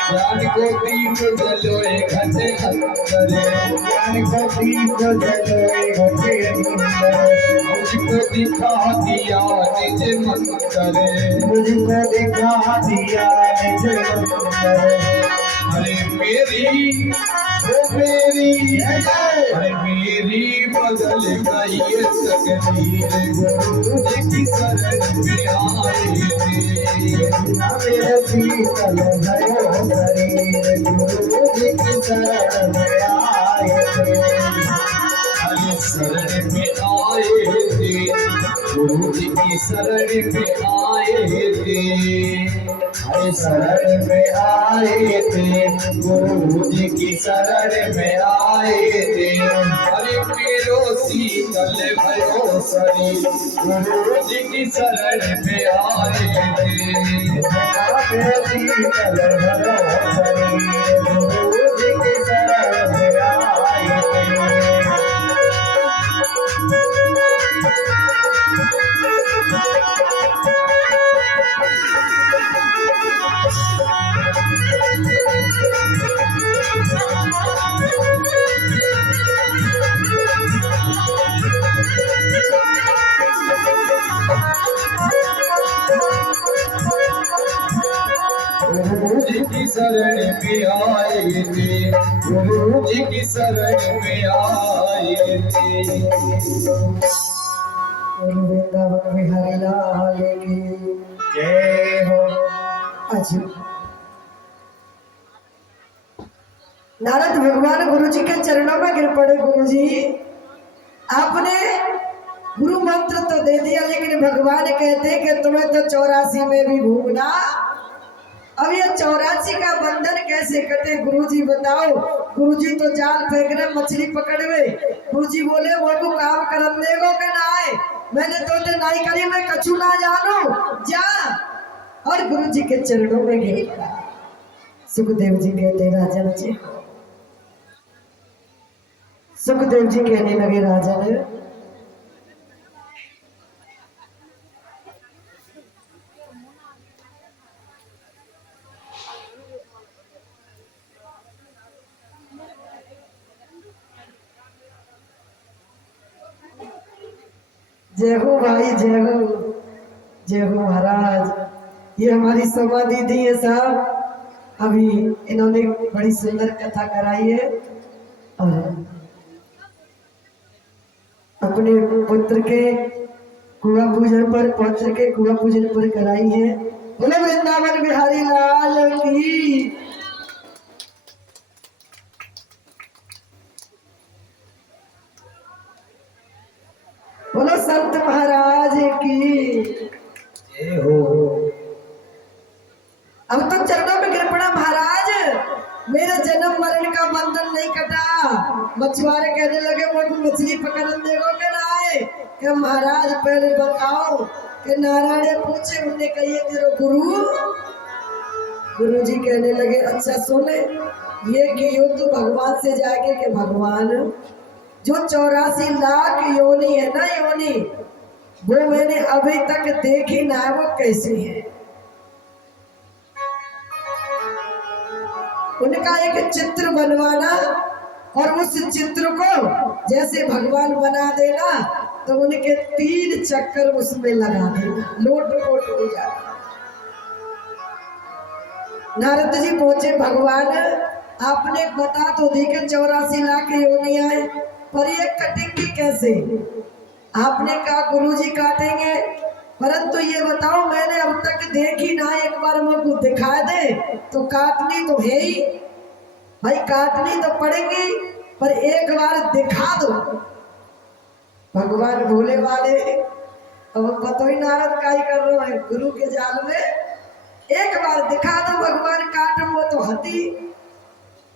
ज्ञान को दीप जलोए घट अंतरे, ज्ञान को दीप जलोए घट अंतरे, मुझको दिखा दिया निज मंतरे, मुझको दिखा दिया निज मंतरे। अरे मेरी अरे मेरी बदल गई तकदीर, गुरु जी की शरण में आए थे। मेरे शीतल भयो शरीर, गुरु जी की शरण में आए थे। अरे शरण में आए थे, गुरु जी की शरण में आए थे। अरे शरण में आए थे, गुरु जी की शरण में आए थे। अरे मेरो शीतल भयो शरीर, गुरु जी की शरण में आए थे। मेरो शीतल भयो शरीर, गुरु जी की शरण में आए थे। गुरु जी की शरण में आए थे, गुरु जी की शरण में आए थे। वृंदावन बिहारी लाल की जय हो। अच्छा, नारद भगवान गुरु जी के चरणों में गिर पड़े। गुरु जी आपने गुरु मंत्र तो दे दिया, लेकिन भगवान कहते कि तुम्हें तो 84 में भी भूगना, अब ये 84 का बंधन कैसे कटे? गुरुजी बताओ। गुरुजी तो जाल फेंक रहे, मछली पकड़वे। गुरुजी बोले वो को काम करन देगो के ना आए, मैंने तो ते नाई करी, मैं कछु ना जानो, जा। और गुरुजी के चरणों में गिर पड़ा। सुखदेव जी कहते राजन जी, सुखदेव जी कहने लगे राजन जय हो भाई, जय हो, जय हो महाराज। ये हमारी समाधि दी है साहब, अभी इन्होंने बड़ी सुंदर कथा कराई है और अपने पुत्र के कुआ पूजन पर, पौत्र के कुआ पूजन पर कराई है। बोले वृंदावन बिहारी लाल की। बोलो संत महाराज की जय हो। अब तो चरणों में गिर पड़ा महाराज, मेरे जन्म मरण का बंधन नहीं कटा। मछुआरे कहने लगे मुझको मछली पकड़न देगो के लाए कि महाराज पहले बताओ कि नारायण पूछे, उन्हें कहिए तेरे गुरु। गुरु जी कहने लगे अच्छा सुने, ये कि यो तो भगवान से जाके कि भगवान जो 84 लाख योनि है ना, योनि वो मैंने अभी तक देखी ना, वो कैसी है। उनका एक चित्र बनवाना और उस चित्र को जैसे भगवान बना देना, तो उनके 3 चक्कर उसमें लगा देना, लोट पोट हो जाए। नारद जी पहुंचे, भगवान आपने बता तो दी कि 84 लाख योनियां है, पर ये कटेंगी कैसे? आपने कहा गुरुजी काटेंगे, परंतु ये बताओ मैंने अब तक देखी ना, एक बार मुझको दिखा दे। तो काटनी तो है ही भाई, काटनी तो पड़ेगी। पर एक बार दिखा दो। भगवान भोले वाले अब पतो ही नारद का ही कर रहे हैं गुरु के जाल में। एक बार दिखा दो भगवान काटम वो तो हती।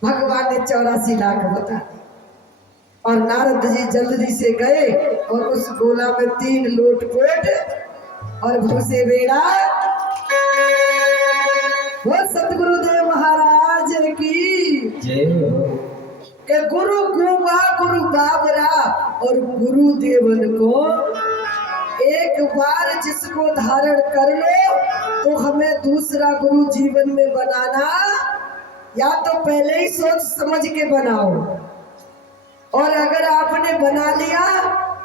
भगवान ने 84 लाख बता दी और नारद जी जल्दी से गए और उस गोला में 3 लोटपोट और भूसे बेड़ा। वो सतगुरुदेव महाराज की के गुरु गुबा गुरु बाबरा और गुरुदेवन को एक बार जिसको धारण कर लो तो हमें दूसरा गुरु जीवन में बनाना या तो पहले ही सोच समझ के बनाओ, और अगर आपने बना लिया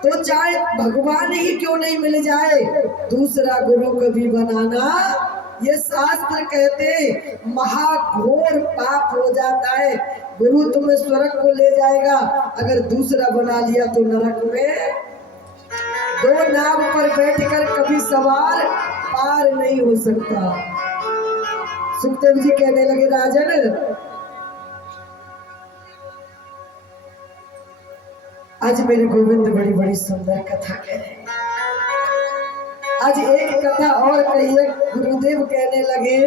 तो चाहे भगवान ही क्यों नहीं मिल जाए दूसरा गुरु कभी बनाना ये शास्त्र कहते महाघोर पाप हो जाता है। गुरु तुम्हें स्वर्ग को ले जाएगा, अगर दूसरा बना लिया तो नरक में। 2 नाव पर बैठकर कभी सवार पार नहीं हो सकता। सुखदेव जी कहने लगे राजन आज मेरे गोविंद बड़ी बड़ी सुंदर कथा कह रहे हैं। आज एक कथा और कहिए। गुरुदेव कहने लगे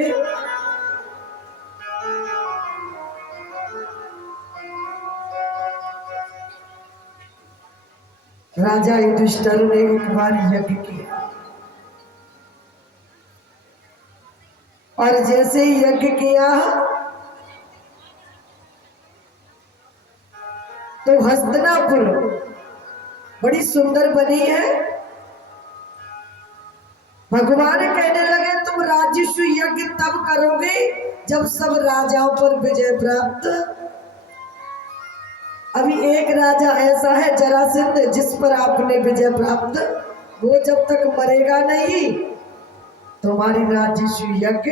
राजा युधिष्ठिर ने एक बार यज्ञ किया और जैसे ही यज्ञ किया तो हस्तिनापुर बड़ी सुंदर बनी है। भगवान कहने लगे तुम राजस्व यज्ञ तब करोगे जब सब राजाओं पर विजय प्राप्त। अभी एक राजा ऐसा है जरासंध जिस पर आपने विजय प्राप्त, वो जब तक मरेगा नहीं तुम्हारी राजस्व यज्ञ